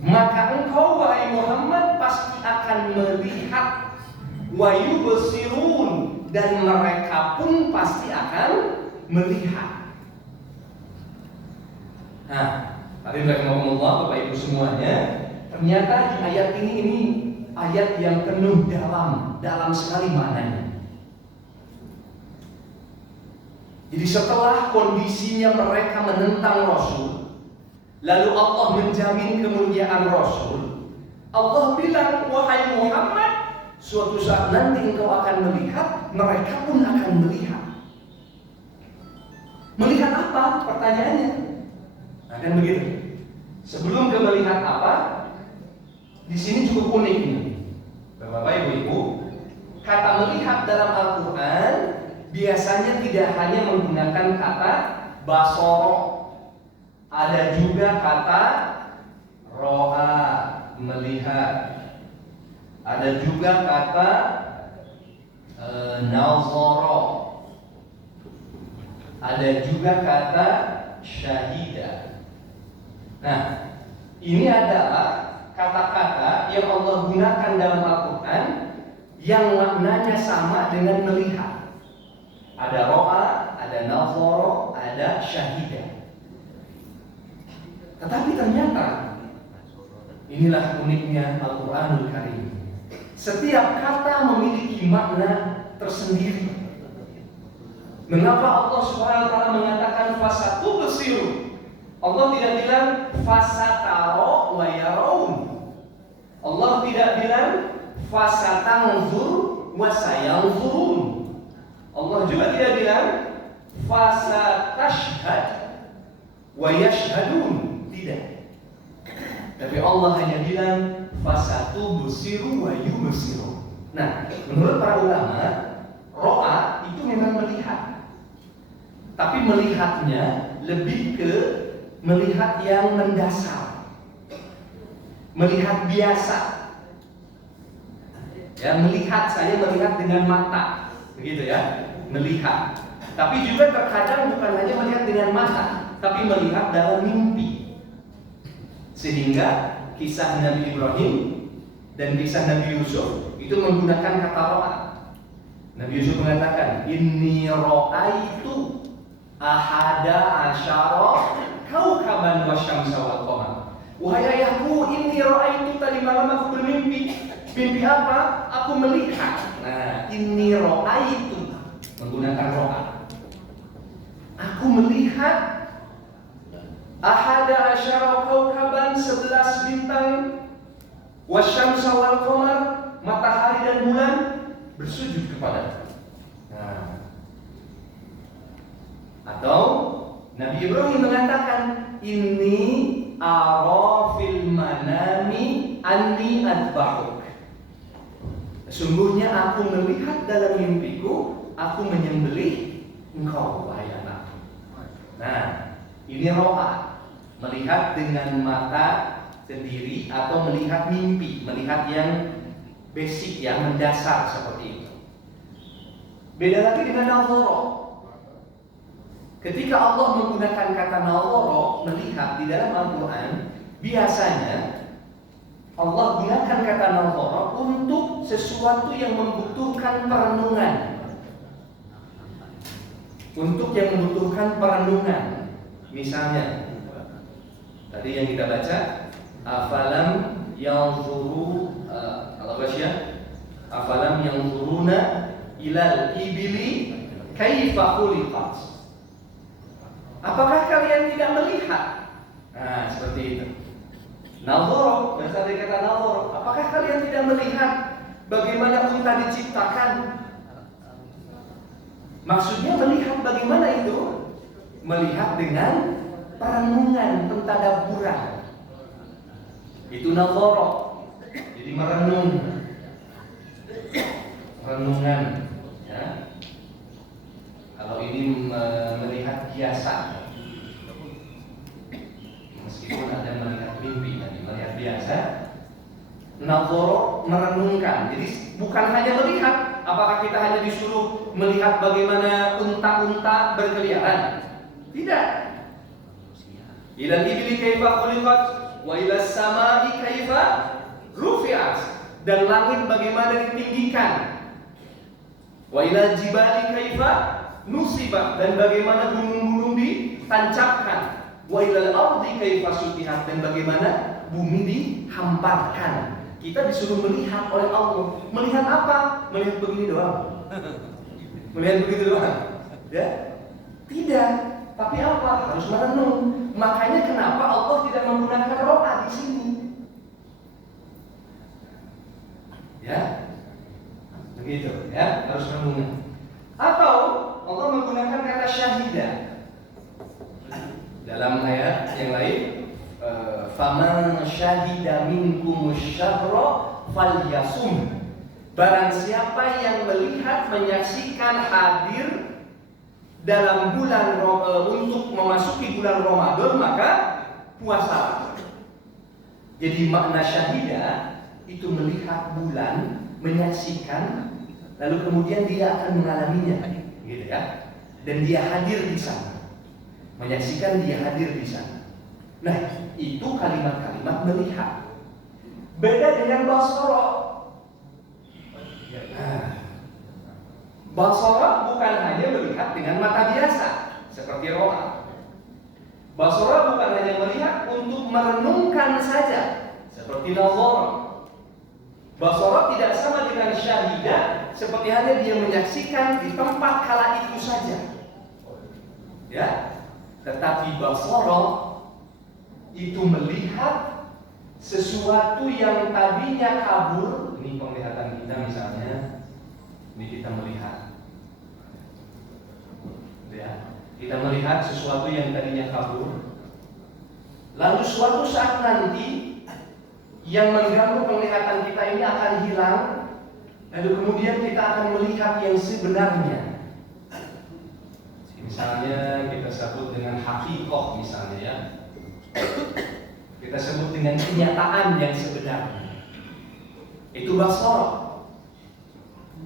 maka engkau wahai Muhammad pasti akan melihat, wa yubsirun, dan mereka pun pasti akan melihat. Nah, Alhamdulillah Bapak Ibu semuanya, ternyata di ayat ini ayat yang penuh dalam sekali maknanya. Jadi setelah kondisinya mereka menentang Rasul, lalu Allah menjamin kemuliaan Rasul, Allah bilang, wahai Muhammad, suatu saat nanti engkau akan melihat, mereka pun akan melihat. Melihat apa? Pertanyaannya. Nah, kan begitu. Sebelum ke melihat apa, di sini cukup unik nih. Bapak Ibu, kata melihat dalam Al-Quran biasanya tidak hanya menggunakan kata basoro. Ada juga kata ro'a, melihat. Ada juga kata nazara. Ada juga kata syahida. Nah, ini adalah kata-kata yang Allah gunakan dalam Al-Quran yang maknanya sama dengan melihat. Ada ro'a, ada nazara, ada syahida. Tetapi ternyata inilah uniknya Al-Quranul Karim. Setiap kata memiliki makna tersendiri. Mengapa Allah Subhanahu wa taala mengatakan fasatubsiru? Allah tidak bilang fasataro wa yaraun. Allah tidak bilang fasatanzur wa sayanzurun. Allah juga tidak bilang fasatashhad wa yashhadun. Tidak. Tapi Allah hanya bilang fasatubsiru wa yubsiru. Nah, menurut para ulama, ro'a itu memang melihat. Tapi melihatnya lebih ke melihat yang mendasar, melihat biasa. Ya, melihat, saya melihat dengan mata, begitu ya, melihat. Tapi juga terkadang bukan hanya melihat dengan mata, tapi melihat dalam mimpi. Sehingga kisah Nabi Ibrahim dan kisah Nabi Yusuf itu menggunakan kata ro'a. Nabi Yusuf mengatakan, inni ro'aitu ahada asyara kaukaban wasyamsa wal qamar. Wahai ayahku, inni ro'aitu, tadi malam aku bermimpi. Mimpi apa? Aku melihat. Nah, inni ro'aitu menggunakan ro'a. Aku melihat ahada asyara kaukaban, 11 bintang, wasyamsa wal qamar, matahari dan bulan bersujud kepada. Nah, atau Nabi Ibrahim mengatakan, inni ara fil manami anni adbahuk. Sesungguhnya aku melihat dalam mimpiku, aku menyembelih engkau, wahai anakku. Nah, ini ro'a, melihat dengan mata sendiri atau melihat mimpi, melihat yang basic, yang mendasar seperti itu. Beda lagi dengan nazara. Ketika Allah menggunakan kata nazara, melihat di dalam Al-Quran, biasanya Allah gunakan kata nazara untuk sesuatu yang membutuhkan perenungan. Untuk yang membutuhkan perenungan. Misalnya, tadi yang kita baca, afalam yanzuru afalam yanzuruna ilal ibili kaifa khuliqat. Apakah kalian tidak melihat? Nah, seperti itu. Nazara, berasal dari kata nazara. Apakah kalian tidak melihat bagaimana unta diciptakan? Maksudnya melihat bagaimana itu? Melihat dengan perenungan, pentadaburan. Itu nazara. Jadi merenung. Renungan, ya. Kalau ini melihat biasa, meskipun ada melihat mimpi tadi, melihat biasa. Nazara merenungkan. Jadi bukan hanya melihat. Apakah kita hanya disuruh melihat bagaimana unta-unta berkeliaran? Tidak. Ilal ibli kaifa khuliqat wa ilas samai kaifa rufi'at. Dan langit bagaimana ditinggikan. Wa ilal jibali kaifa nusibat, dan bagaimana gunung-gunung ditancapkan. Wa ilal ardi kaifa sutihat, dan bagaimana bumi dihamparkan. Kita disuruh melihat oleh Allah. Melihat apa? Melihat begini doang. Melihat begitu doang. Ya? Tidak. Tapi apa? Harus merenung. Makanya kenapa Allah tidak menggunakan ro'a di sini? Ya? Begitu, ya? Harus merenung. Atau Allah menggunakan kata syahidah. Dalam ayat yang lain, faman syahida minkumus syahra falyasum. Barang siapa yang melihat, menyaksikan, hadir dalam bulan untuk memasuki bulan Ramadan, maka puasa. Jadi makna syahida itu melihat bulan, menyaksikan, lalu kemudian dia akan mengalaminya, gitu ya. Dan dia hadir di sana, menyaksikan, dia hadir di sana. Nah, itu kalimat-kalimat melihat. Beda dengan basara. Basara bukan hanya melihat dengan mata biasa seperti ro'a. Basara bukan hanya melihat untuk merenungkan saja seperti nazar. Basara tidak sama dengan syahidah, seperti hanya dia menyaksikan di tempat kala itu saja. Ya, tetapi basara itu melihat sesuatu yang tadinya kabur. Ini penglihatan kita misalnya, ini kita melihat, ya, kita melihat sesuatu yang tadinya kabur. Lalu suatu saat nanti yang mengganggu penglihatan kita ini akan hilang, lalu kemudian kita akan melihat yang sebenarnya. Misalnya kita sebut dengan hakikoh misalnya, ya. Kita sebut dengan kenyataan yang sebenarnya. Itu basara.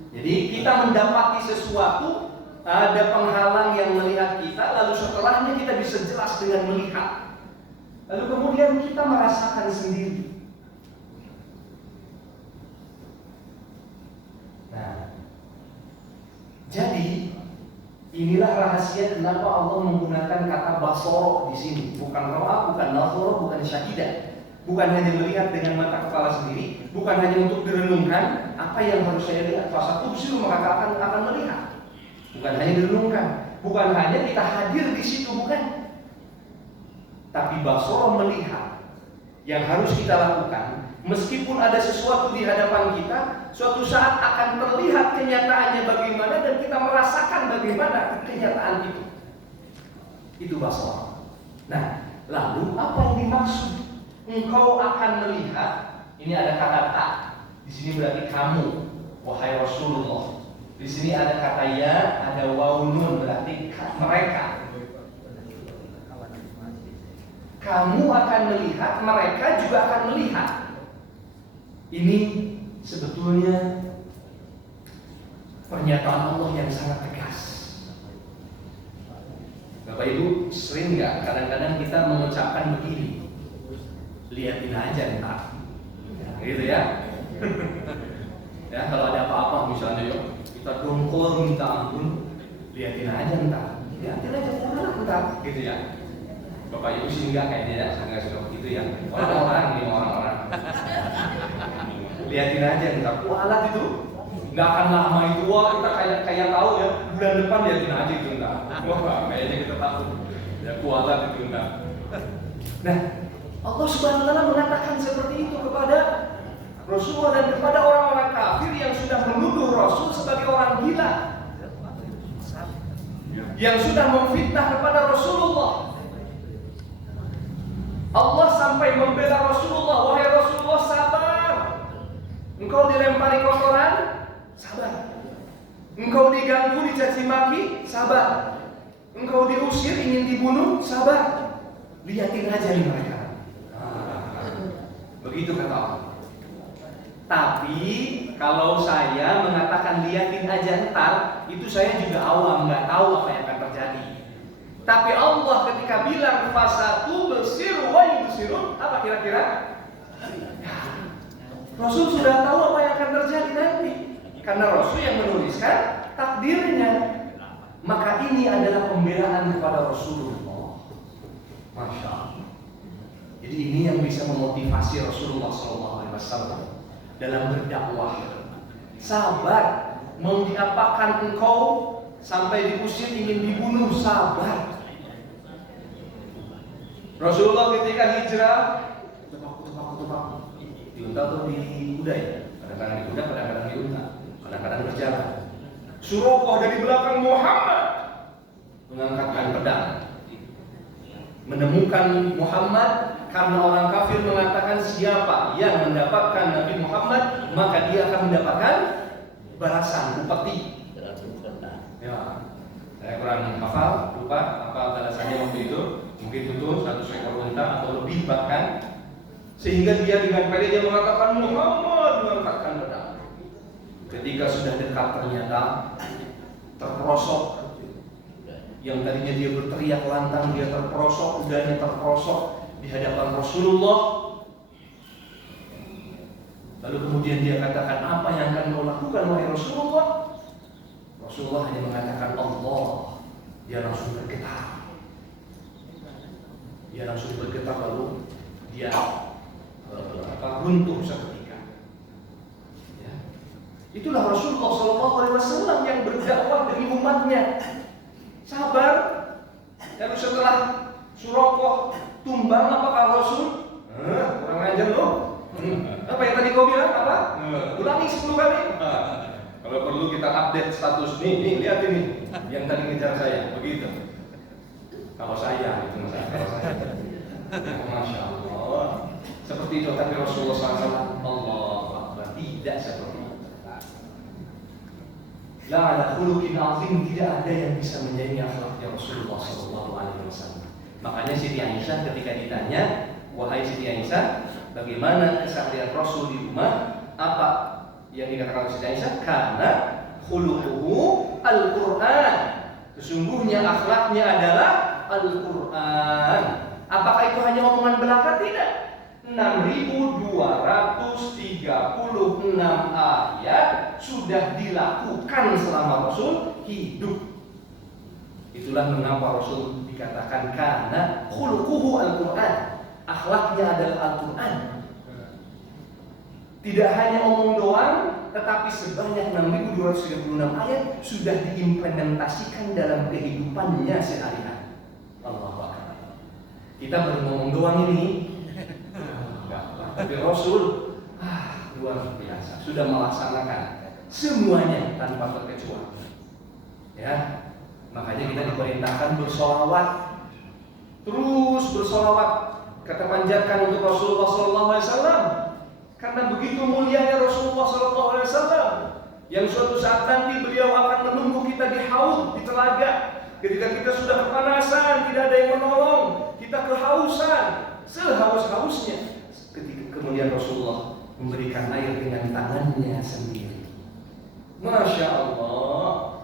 Jadi kita mendapati sesuatu, ada penghalang yang melihat kita, lalu setelahnya kita bisa jelas dengan melihat. Lalu kemudian kita merasakan sendiri. Nah, jadi inilah rahasia kenapa Allah menggunakan kata basara di sini, bukan ro'a, bukan nazar, bukan syahidah. Bukan hanya melihat dengan mata kepala sendiri, bukan hanya untuk direnungkan apa yang harus saya lihat. Fasa tubsiru maka akan melihat. Bukan hanya direnungkan, bukan hanya kita hadir di situ, bukan. Tapi basara melihat yang harus kita lakukan. Meskipun ada sesuatu di hadapan kita, suatu saat akan terlihat kenyataannya bagaimana dan kita merasakan bagaimana kenyataan itu. Itu basara. Nah, lalu apa yang dimaksud? Engkau akan melihat. Ini ada kata tak. Di sini berarti kamu, wahai Rasulullah. Di sini ada kata ya, ada waw nun, berarti mereka. Kamu akan melihat, mereka juga akan melihat. Ini sebetulnya pernyataan Allah yang sangat tegas. Bapak Ibu, sering nggak kadang-kadang kita mengucapkan begini, lihatin aja ntar, gitu ya. Ya, kalau ada apa-apa misalnya, yuk kita dongkol minta ampun, lihatin aja ntar, lihatin aja ntar, gitu ya. Bapak Ibu sih enggak kayaknya ya, saya nggak suka begitu ya. Orang-orang ini orang-orang. Lihatin aja ntar, kualat itu nggak akan lama itu. Wah, kita kayak tahu ya, bulan depan lihatin aja itu ntar. Wah, kayaknya kita tahu ya, kualat itu ntar. Nah, Allah Subhanahu wa Ta'ala mengatakan seperti itu kepada Rasulullah dan kepada orang-orang kafir yang sudah menuduh Rasul sebagai orang gila, yang sudah memfitnah kepada Rasulullah. Allah sampai membela Rasulullah, wahai Rasulullah sabar. Engkau dilempari kotoran, sabar. Engkau diganggu, dicaci maki, sabar. Engkau diusir, ingin dibunuh, sabar. Lihatin aja nih mereka. Begitu kata Allah. Tapi kalau saya mengatakan lihatin aja ntar, itu saya juga awam, nggak tahu apa yang akan terjadi. Tapi Allah ketika bilang fasatu besiru wa yubsirun, apa kira-kira? Rasul sudah tahu apa yang akan terjadi nanti, karena Rasul yang menuliskan takdirnya. Maka ini adalah pembelaan kepada Rasulullah. Masya Allah. Jadi ini yang bisa memotivasi Rasulullah SAW dalam berdakwah. Sabar, mau diapakan engkau sampai diusir ingin dibunuh, sabar. Rasulullah ketika hijrah, tebak. Di unta atau di kuda ya? Kadang-kadang di kuda, kadang-kadang di unta, kadang-kadang berjalan. Suraqah dari belakang Muhammad mengangkatkan pedang. menemukan Muhammad, karena orang kafir mengatakan siapa yang mendapatkan Nabi Muhammad maka dia akan mendapatkan balasan upeti. Ya, saya kurang hafal, lupa apa balasannya waktu itu. Mungkin betul 100 ekor unta atau lebih bahkan. Sehingga dia dengan pedenya mengatakan Muhammad, mengangkatkan pedang. Ketika sudah dekat ternyata terperosok. Yang tadinya dia berteriak lantang, dia terperosok, udahnya terperosok di hadapan Rasulullah. Lalu kemudian dia katakan, apa yang akan kau lakukan wahai Rasulullah? Rasulullah hanya mengatakan Allah. Dia langsung bergetar. Lalu dia runtuh seketika. Ya. Itulah Rasulullah SAW yang berdakwah demi umatnya. Sabar. Lalu setelah Suraqah tumbang, apakah Rasul? Kurang ajar loh. Apa yang tadi kau bilang? Apa? Ulangi 10 kali. Kalau perlu kita update status nih lihat ini yang tadi ngejar saya, begitu. Kalau saya itu masalah. Masya Allah. Seperti itu, tapi Rasulullah SAW Allah tidak seperti itu. La ala khuluqin azim, tidak ada yang bisa menjadi akhlaknya Rasulullah SAW. Makanya Siti Aisyah ketika ditanya, wahai Siti Aisyah, bagaimana keseharian Rasul di rumah? Apa yang dikatakan Siti Aisyah? Karena khuluquhu Al-Quran. Sesungguhnya akhlaknya adalah Al-Quran. Apakah itu hanya omongan belaka? Tidak. 6.236 ayat sudah dilakukan selama Rasul hidup. Itulah mengapa Rasul dikatakan karena khuluquhu Al-Quran. Akhlaknya adalah Al-Quran. Tidak hanya omong doang, tetapi sebanyak 6.236 ayat sudah diimplementasikan dalam kehidupannya sehari-hari. Allahu Akbar. Kita baru ngomong doang ini. Tapi Rasul luar biasa, sudah melaksanakan semuanya tanpa terkecuali. Ya, makanya kita diperintahkan bersolawat, terus bersolawat. Kata panjatkan untuk Rasulullah SAW, karena begitu mulianya Rasulullah SAW, yang suatu saat nanti beliau akan menunggu kita di haud, di telaga. Ketika kita sudah kepanasan, tidak ada yang menolong, kita kehausan, sehaus-hausnya. Kemudian Rasulullah memberikan air dengan tangannya sendiri. Masya Allah.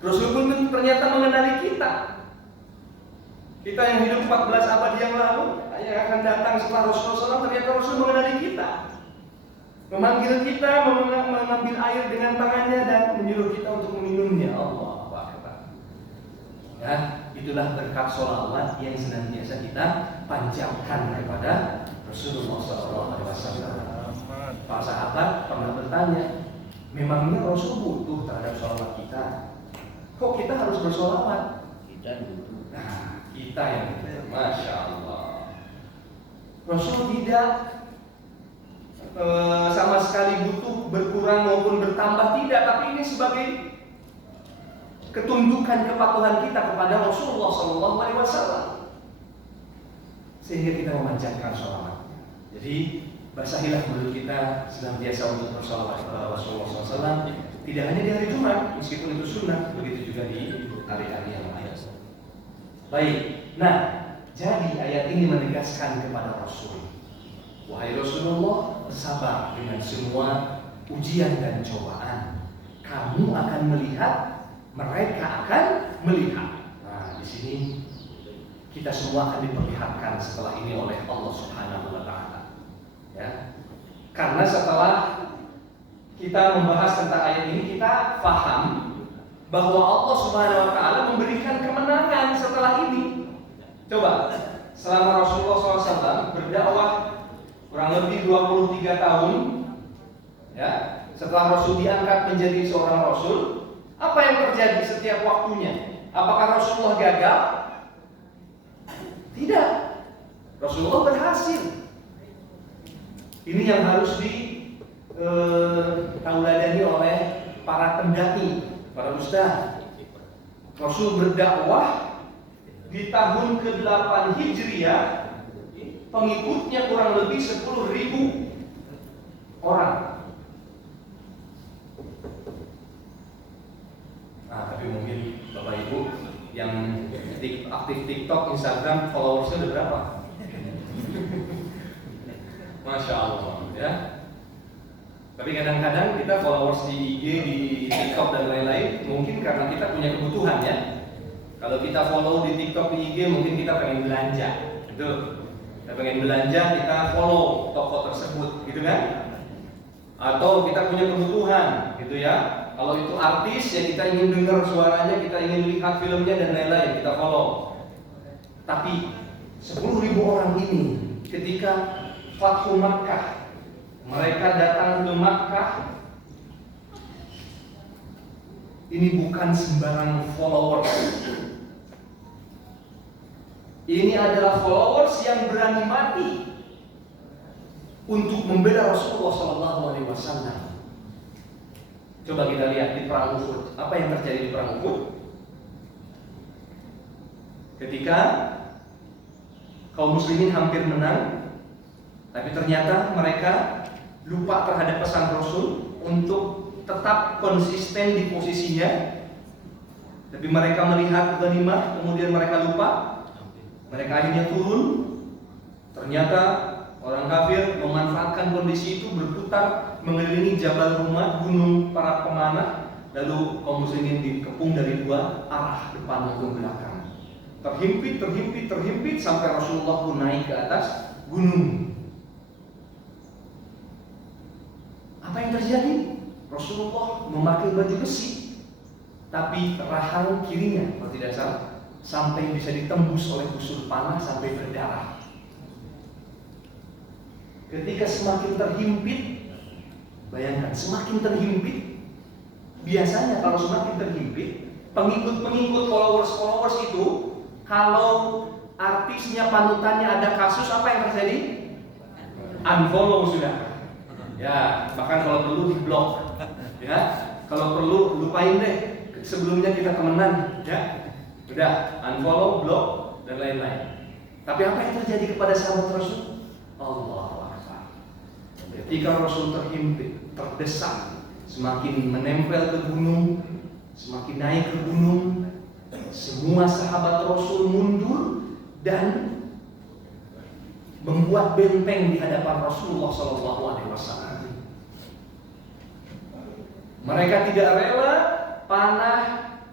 Rasul pun ternyata mengenali kita. Kita yang hidup 14 abad yang lalu, yang akan datang setelah Rasulullah SAW, ternyata Rasul mengenali kita. Memanggil kita, mengambil air dengan tangannya dan menyuruh kita untuk meminumnya. Allah Akbar. Ya, itulah berkat sholawat yang senantiasa kita panjatkan kepada Rasulullah SAW. Para sahabat pernah bertanya, memangnya Rasul butuh terhadap sholawat kita? Kok kita harus bersolawat? Kita butuh. Nah, kita yang butuh. Masya Allah. Rasul tidak sama sekali butuh berkurang maupun bertambah, tidak. Tapi ini sebagai ketundukan kepatuhan kita kepada Rasulullah SAW, sehingga kita memanjatkan sholawat. Jadi basahilah mulut kita senantiasa untuk bersolawat kepada Rasulullah SAW. Tidak hanya di hari Jumat, meskipun itu sunnah, begitu juga di hari-hari yang lain. Baik, nah jadi ayat ini menegaskan kepada Rasul, wahai Rasulullah, bersabar dengan semua ujian dan cobaan. Kamu akan melihat, mereka akan melihat. Nah, di sini kita semua akan diperlihatkan setelah ini oleh Allah Subhanahu wa Ta'ala. Ya. Karena setelah kita membahas tentang ayat ini, kita paham bahwa Allah Subhanahu wa Ta'ala memberikan kemenangan setelah ini. Coba, selama Rasulullah SAW berdakwah kurang lebih 23 tahun, ya, setelah Rasul diangkat menjadi seorang Rasul, apa yang terjadi setiap waktunya? Apakah Rasulullah gagal? Tidak. Rasulullah berhasil. Ini yang harus ditauladani oleh para pendaki, para ustaz. Rasul berdakwah di tahun ke-8 Hijriah, pengikutnya kurang lebih 10.000 orang. Nah, tapi mungkin Bapak Ibu yang aktif TikTok, Instagram, followersnya udah berapa? Masya Allah, ya. Tapi kadang-kadang kita followers di IG, di TikTok dan lain-lain, mungkin karena kita punya kebutuhan ya. Kalau kita follow di TikTok, di IG, mungkin kita pengen belanja, gitu. Kita pengen belanja, kita follow toko tersebut, gitu kan? Atau kita punya kebutuhan, gitu ya. Kalau itu artis, ya kita ingin dengar suaranya, kita ingin lihat filmnya dan lain-lain, kita follow. Tapi 10.000 orang ini ketika Fathu Makkah, mereka datang ke Makkah, ini bukan sembarang followers. Ini adalah followers yang berani mati untuk membela Rasulullah SAW. Coba kita lihat di perang Uhud. Apa yang terjadi di perang Uhud? Ketika kaum muslimin hampir menang, tapi ternyata mereka lupa terhadap pesan Rasul untuk tetap konsisten di posisinya. Tapi mereka melihat ghanimah, kemudian mereka lupa. Mereka akhirnya turun. Ternyata orang kafir memanfaatkan kondisi itu, berputar mengelilingi Jabal Rumah, gunung para pemanah. Lalu kaum muslimin dikepung dari dua arah, depan maupun belakang. Terhimpit sampai Rasulullah pun naik ke atas gunung. Apa yang terjadi? Rasulullah memakai baju besi, tapi rahang kirinya, kalau tidak salah, sampai bisa ditembus oleh busur panah sampai berdarah. Ketika semakin terhimpit, bayangkan semakin terhimpit. Biasanya kalau semakin terhimpit, pengikut followers itu, kalau artisnya, panutannya ada kasus, apa yang terjadi? Unfollow sudah. Ya, bahkan kalau perlu di-block. Ya, kalau perlu lupain deh. Sebelumnya kita temenan, ya. Udah, unfollow, block dan lain-lain. Tapi apa yang terjadi kepada sahabat Rasul? Allahu Akbar. Ketika Rasul terhimpit, terdesak, semakin menempel ke gunung, semakin naik ke gunung, semua sahabat Rasul mundur dan membuat benteng di hadapan Rasulullah SAW. Mereka tidak rela panah,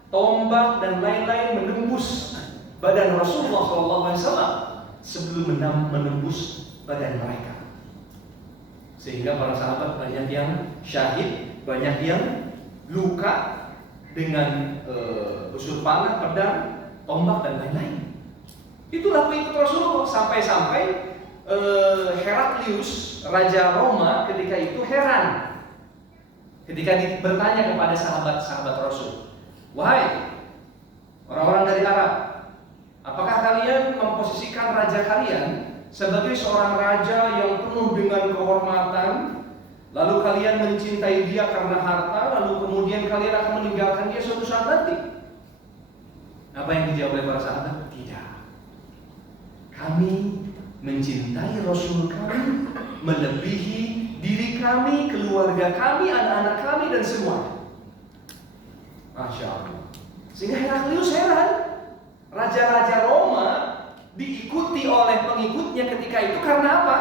tombak dan lain-lain menembus badan Rasulullah SAW sebelum menembus badan mereka. Sehingga para sahabat banyak yang syahid, banyak yang luka dengan busur panah, pedang, tombak dan lain-lain. Itulah pengikut Rasulullah. Sampai-sampai Heraklius, Raja Roma ketika itu heran ketika bertanya kepada sahabat-sahabat Rasul, "Wahai orang-orang dari Arab, apakah kalian memposisikan raja kalian sebagai seorang raja yang penuh dengan kehormatan, lalu kalian mencintai dia karena harta, lalu kemudian kalian akan meninggalkan dia suatu saat nanti?" Apa yang dijawab oleh para sahabat? Tidak. Kami mencintai Rasul kami melebihi diri kami, keluarga kami, anak-anak kami dan semua. Masya Allah. Sehingga Heraklius heran. Raja-raja Roma diikuti oleh pengikutnya ketika itu karena apa?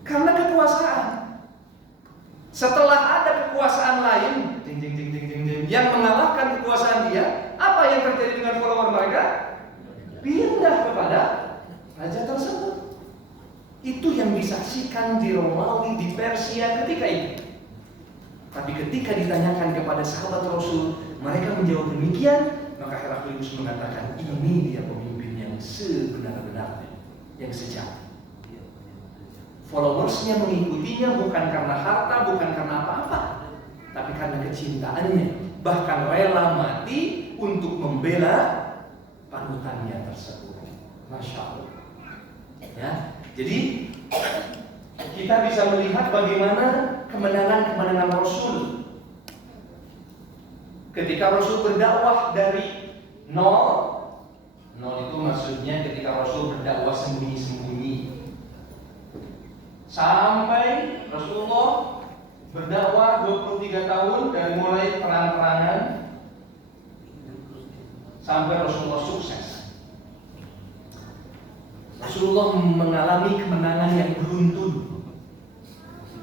Karena kekuasaan. Setelah ada kekuasaan lain yang mengalahkan kekuasaan dia, apa yang terjadi dengan follower mereka? Pindah kepada raja tersebut. Itu yang disaksikan di Romawi, di Persia ketika itu. Tapi ketika ditanyakan kepada sahabat Rasul, mereka menjawab demikian, maka Heraklius mengatakan, ini dia pemimpin yang sebenar-benarnya, yang sejati. Followersnya mengikutinya bukan karena harta, bukan karena apa-apa, tapi karena kecintaannya. Bahkan rela mati untuk membela panutannya tersebut. Masya Allah. Ya, jadi kita bisa melihat bagaimana kemenangan-kemenangan Rasul. Ketika Rasul berdakwah dari nol Nol itu maksudnya ketika Rasul berdakwah sembunyi-sembunyi. Sampai Rasulullah berdakwah 23 tahun dari mulai perang-perangan sampai Rasulullah sukses. Rasulullah mengalami kemenangan yang beruntun.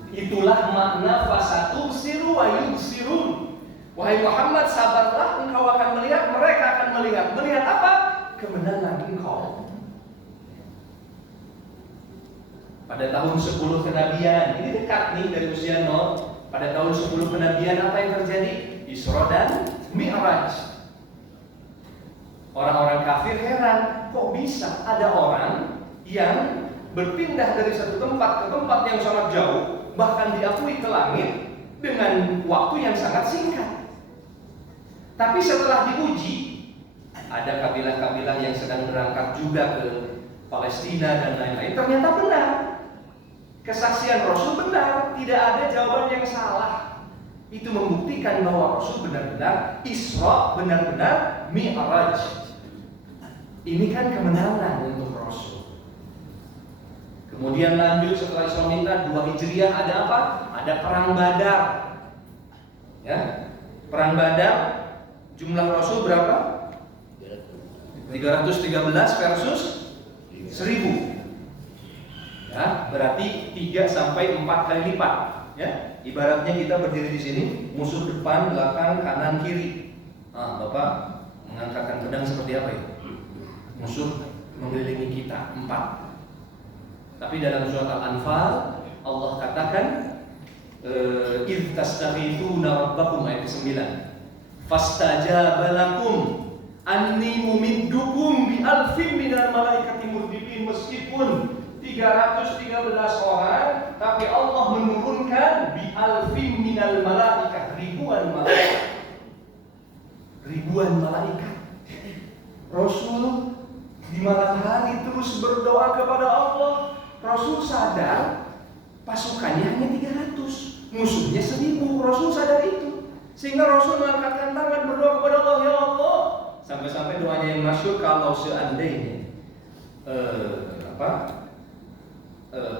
Itulah makna fasatubsiru wa yubsirun. Wahai Muhammad, sabarlah, engkau akan melihat, mereka akan melihat. Melihat apa? Kemenangan engkau. Pada tahun 10 kenabian, ini dekat nih dari usia 0. Pada tahun 10 kenabian apa yang terjadi? Isra dan Mi'raj. Orang-orang kafir heran, kok bisa ada orang yang berpindah dari satu tempat ke tempat yang sangat jauh, bahkan diakui ke langit dengan waktu yang sangat singkat. Tapi setelah diuji, ada kabilah-kabilah yang sedang berangkat juga ke Palestina dan lain-lain. Ternyata benar, kesaksian Rasul benar, tidak ada jawaban yang salah. Itu membuktikan bahwa Rasul benar-benar Isra, benar-benar Mi'raj. Ini kan kemenangan untuk Rasul. Kemudian lanjut setelah Isra Mi'raj 2 Hijriah ada apa? Ada perang Badar. Ya, perang Badar jumlah Rasul berapa? 313 versus 1000. Ya, berarti 3 sampai 4 kali lipat. Ya, ibaratnya kita berdiri di sini, musuh depan, belakang, kanan, kiri. Nah, Bapak mengangkatkan pedang seperti apa itu? Musuh mengelilingi kita 4. Tapi dalam surat Al-Anfal Allah katakan idh tastaghithuna rabbakum ayat 9. Fastajaba lakum anni mumiddukum bi alfin minal malaikati murdifin. Meskipun 313 orang, tapi Allah menurunkan bi alfin minal malaikat, ribuan malaikat. Ribuan malaikat. Rasul di malam hari terus berdoa kepada Allah. Rasul sadar pasukannya hanya 300, musuhnya 1000. Rasul sadar itu. Sehingga Rasul mengangkatkan tangan berdoa kepada Allah, ya Allah. Sampai-sampai doanya yang masyhur, kalau seandainya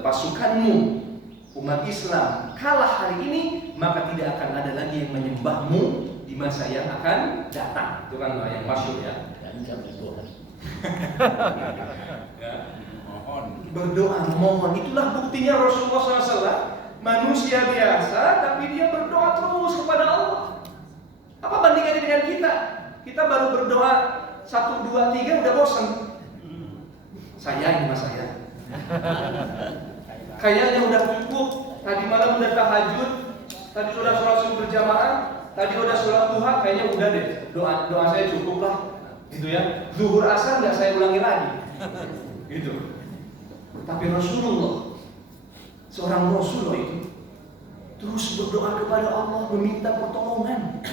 pasukanmu umat Islam kalah hari ini, maka tidak akan ada lagi yang menyembahmu di masa yang akan datang. Itu kan doa yang masyhur ya. Berdoa mohon, itulah buktinya Rasulullah SAW manusia biasa, tapi dia berdoa terus kepada Allah. Apa bandingannya dengan kita? Kita baru berdoa 1, 2, 3 udah bosan. Saya ini mas saya. Kayaknya udah cukup. Tadi malam udah tahajud, tadi sudah sholat subuh berjamaah, tadi udah sholat duha, kayaknya udah deh. Doa saya cukup lah. Gitu ya. Zuhur asar nggak saya ulangi lagi. Gitu. Tapi Rasulullah, seorang Rasul itu terus berdoa kepada Allah, meminta pertolongan.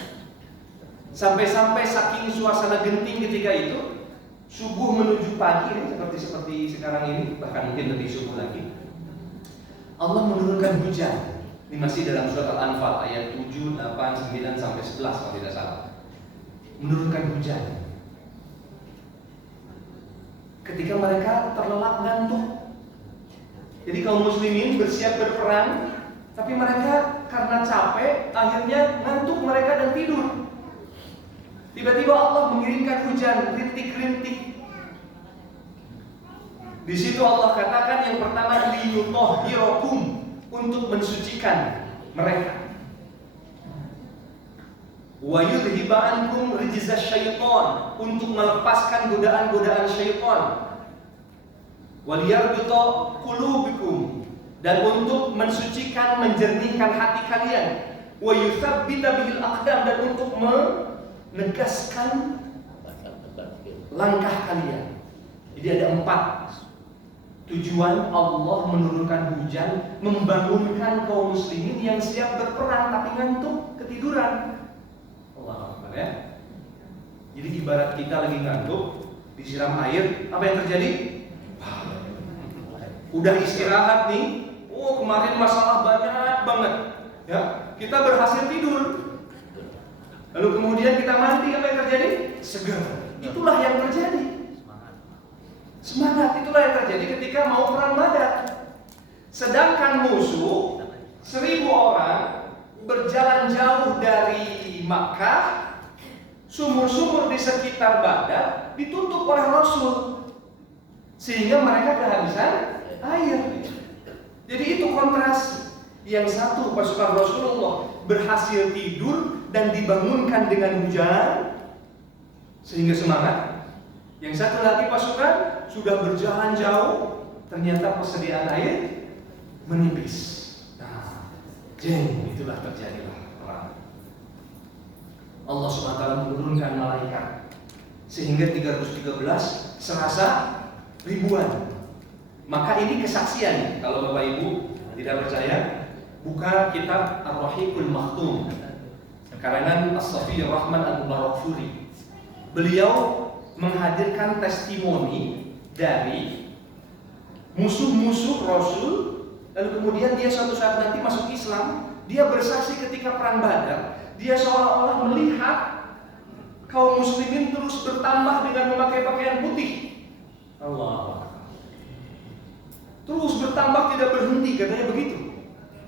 Sampai-sampai saking suasana genting ketika itu, subuh menuju pagi ini seperti sekarang ini, bahkan mungkin lebih subuh lagi. Allah menurunkan hujan. Ini masih dalam surat Al-Anfal ayat 7, 8, 9 sampai 11 kalau tidak salah. Menurunkan hujan. Ketika mereka terlelap ngantuk. Jadi kaum muslimin bersiap berperang, tapi mereka karena capek akhirnya ngantuk mereka dan tidur. Tiba-tiba Allah mengirimkan hujan rintik-rintik. Di situ Allah katakan yang pertama liyutahhirakum, untuk mensucikan mereka. Wa yudhiba ankum rijzasy syaitan, untuk melepaskan godaan-godaan syaitan. Waliyarbita qulubikum, dan untuk mensucikan, menjernihkan hati kalian. Wa yutsabbita bihil aqdam, dan untuk menegaskan langkah kalian. Jadi ada 4 tujuan Allah menurunkan hujan, membangunkan kaum muslimin yang siap berperang tapi ngantuk, ketiduran. Allah Akbar ya. Jadi ibarat kita lagi ngantuk, disiram air, apa yang terjadi? Udah istirahat nih, kemarin masalah banyak banget, ya. Kita berhasil tidur, lalu kemudian kita mandi, apa yang terjadi? Segar. Itulah yang terjadi. Semangat itulah yang terjadi ketika mau perang Badar. Sedangkan musuh 1000 orang berjalan jauh dari Makkah, sumur-sumur di sekitar Badar ditutup oleh Rasul, sehingga mereka kehabisan air. Jadi itu kontras. Yang satu pasukan Rasulullah berhasil tidur dan dibangunkan dengan hujan sehingga semangat. Yang satu lagi pasukan sudah berjalan jauh, ternyata persediaan air menipis. Nah, itulah terjadilah perang. Allah SWT menurunkan malaikat sehingga 313 serasa ribuan. Maka ini kesaksian. Kalau Bapak Ibu tidak percaya, buka kitab Ar-Rahiqul Maktum karangan As-Safiyyur Rahman Al-Barakfuri. Beliau menghadirkan testimoni dari musuh-musuh Rasul, lalu kemudian dia suatu saat nanti masuk Islam. Dia bersaksi ketika perang Badar, dia seolah-olah melihat kaum muslimin terus bertambah dengan memakai pakaian putih. Allah, terus bertambah tidak berhenti, katanya begitu.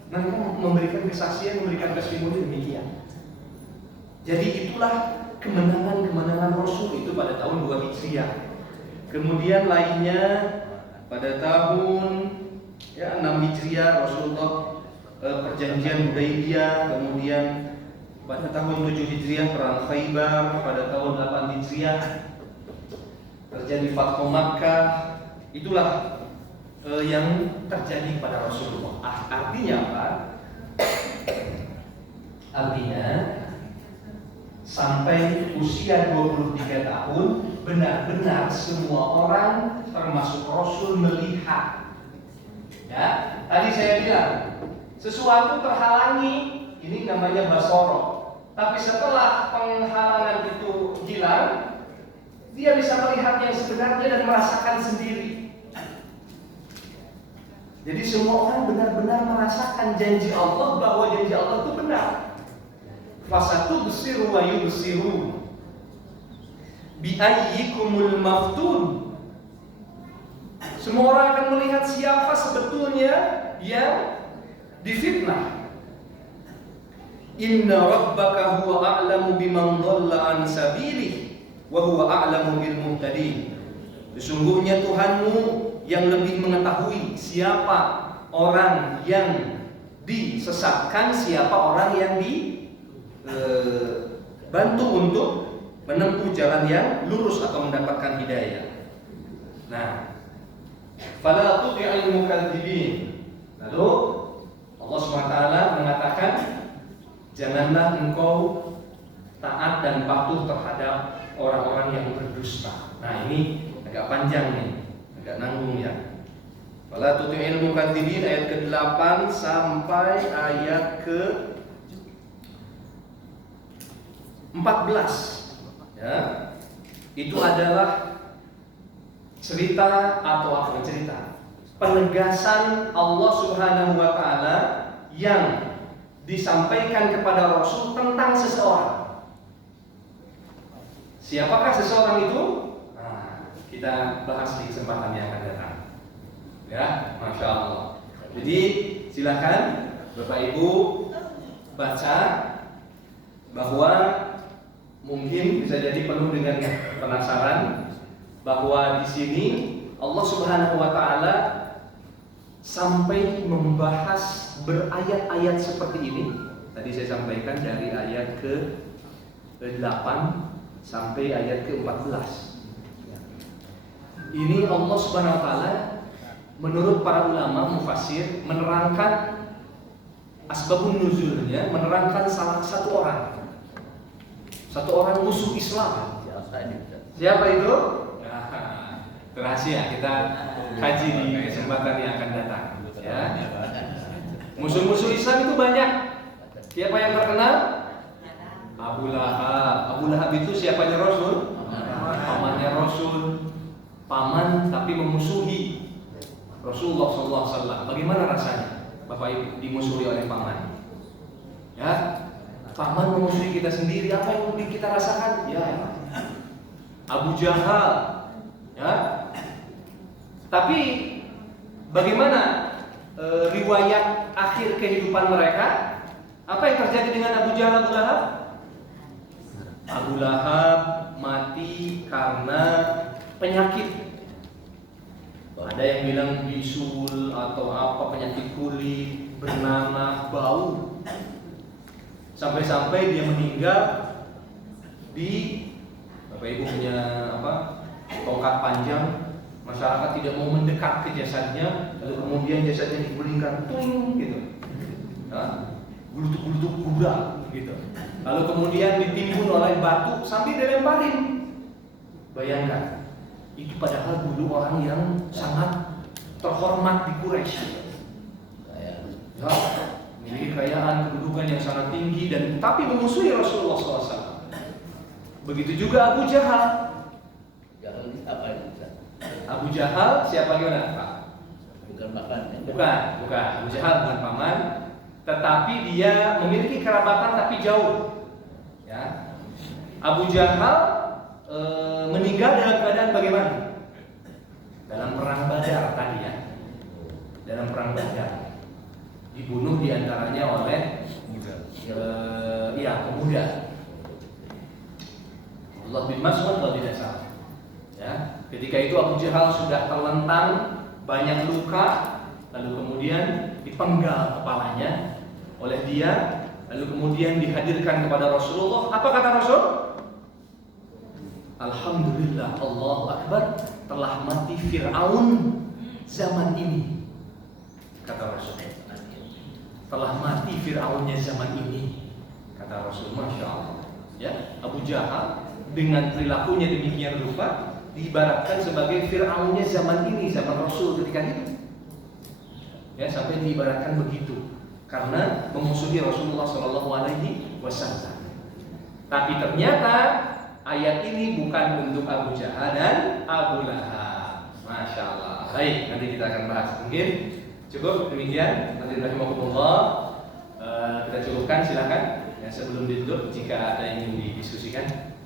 Mereka memberikan kesaksian, memberikan testimoni demikian. Jadi itulah kemenangan-kemenangan Rasul itu pada tahun 2 Hijriah. Kemudian lainnya pada tahun 6 Hijriah Rasulullah perjanjian Hudaybiyah. Kemudian pada tahun 7 Hijriah perang Khaybar. Pada tahun 8 Hijriah terjadi Fathu Makkah. Itulah yang terjadi pada Rasulullah. Artinya apa? Artinya sampai usia 23 tahun benar-benar semua orang termasuk Rasul melihat. Ya, tadi saya bilang sesuatu terhalangi, ini namanya basoro. Tapi setelah penghalangan itu hilang, dia bisa melihat yang sebenarnya dan merasakan sendiri. Jadi semua orang benar-benar merasakan janji Allah, bahwa janji Allah itu benar. Fasatu besiru wa yubsiru bi ayyikumul maftun. Semua orang akan melihat siapa sebetulnya yang difitnah. Inna rabbaka huwa a'lamu biman dhalla an sabilihi wa huwa a'lamu bil muhtadin. Sesungguhnya Tuhanmu yang lebih mengetahui siapa orang yang disesatkan, siapa orang yang dibantu untuk menempuh jalan yang lurus atau mendapatkan hidayah. Nah, fala tuti'il mukadzibin. Lalu Allah SWT mengatakan, janganlah engkau taat dan patuh terhadap orang-orang yang berdusta. Nah, ini agak panjang nih, agak nanggung ya. Fala tuti'il mukadzibin ayat ke-8 sampai ayat ke-14. Ya. Itu adalah cerita atau apa cerita? Penegasan Allah Subhanahu wa taala yang disampaikan kepada Rasul tentang seseorang. Siapakah seseorang itu? Nah, kita bahas di kesempatan yang akan datang. Ya, Masya Allah. Jadi silakan Bapak Ibu baca, bahwa mungkin bisa jadi penuh dengan penasaran bahwa di sini Allah Subhanahu wa taala sampai membahas berayat-ayat seperti ini. Tadi saya sampaikan dari ayat ke-8 sampai ayat ke-14. Ini Allah Subhanahu wa taala menurut para ulama mufassir menerangkan asbabun nuzulnya, menerangkan salah satu orang musuh Islam. Siapa itu? Rahasia, kita kaji di kesempatan yang akan datang. Ya. Musuh-musuh Islam itu banyak. Siapa yang terkenal? Abu Lahab. Abu Lahab itu siapanya Rasul? Pamannya Rasul. Paman tapi memusuhi Rasulullah SAW. Bagaimana rasanya Bapak Ibu dimusuhi oleh paman? Ya, paman memusuhi kita sendiri. Apa yang kita rasakan? Ya, Abu Jahal, ya, Tapi bagaimana riwayat akhir kehidupan mereka? Apa yang terjadi dengan Abu Jahal, Abu Lahab? Abu Lahab mati karena penyakit. Ada yang bilang bisul atau apa, penyakit kulit, bernanah, bau. Sampai-sampai dia meninggal di, Bapak Ibu punya apa? Tongkat panjang. Masyarakat tidak mau mendekat ke jasadnya, lalu kemudian jasadnya digulingkan, tuing gitu. Gulutuk-gulutuk kuda gitu. Lalu kemudian ditimbun oleh batu sambil dilemparin. Bayangkan, itu padahal dulu orang yang sangat terhormat di Quraisy. Ya, memiliki kekayaan, kedudukan yang sangat tinggi dan tapi memusuhi Rasulullah SAW. Begitu juga Abu Jahal. Abu Jahal siapa gimana Pak? Bukan paman. Bukan. Abu Jahal bukan paman, tetapi dia memiliki kerabatan tapi jauh. Ya. Abu Jahal meninggal dalam keadaan bagaimana? Dalam perang Badar tadi ya. Dalam perang Badar. Dibunuh diantaranya oleh pemuda. Allah bin Mas'ud kalau tidak salah. Ya. Ketika itu Abu Jahal sudah terlentang, banyak luka, lalu kemudian dipenggal kepalanya oleh dia, lalu kemudian dihadirkan kepada Rasulullah. Apa kata Rasul? Alhamdulillah, Allahu Akbar, telah mati Fir'aun zaman ini. Kata Rasul. Telah mati Fir'aunnya zaman ini. Kata Rasul, Masya Allah. Ya, Abu Jahal dengan perilakunya demikian rupa diibaratkan sebagai Fir'aunnya zaman ini, zaman Rasul ketika itu. Ya, sampai diibaratkan begitu karena memusuhi Rasulullah SAW. Tapi ternyata ayat ini bukan untuk Abu Jahal dan Abu Lahab. Masya Allah. Baik, nanti kita akan bahas. Mungkin cukup demikian. Nanti rahimakumullah. Kita cukupkan, silakan. Ya, sebelum ditutup, jika ada yang ingin didiskusikan.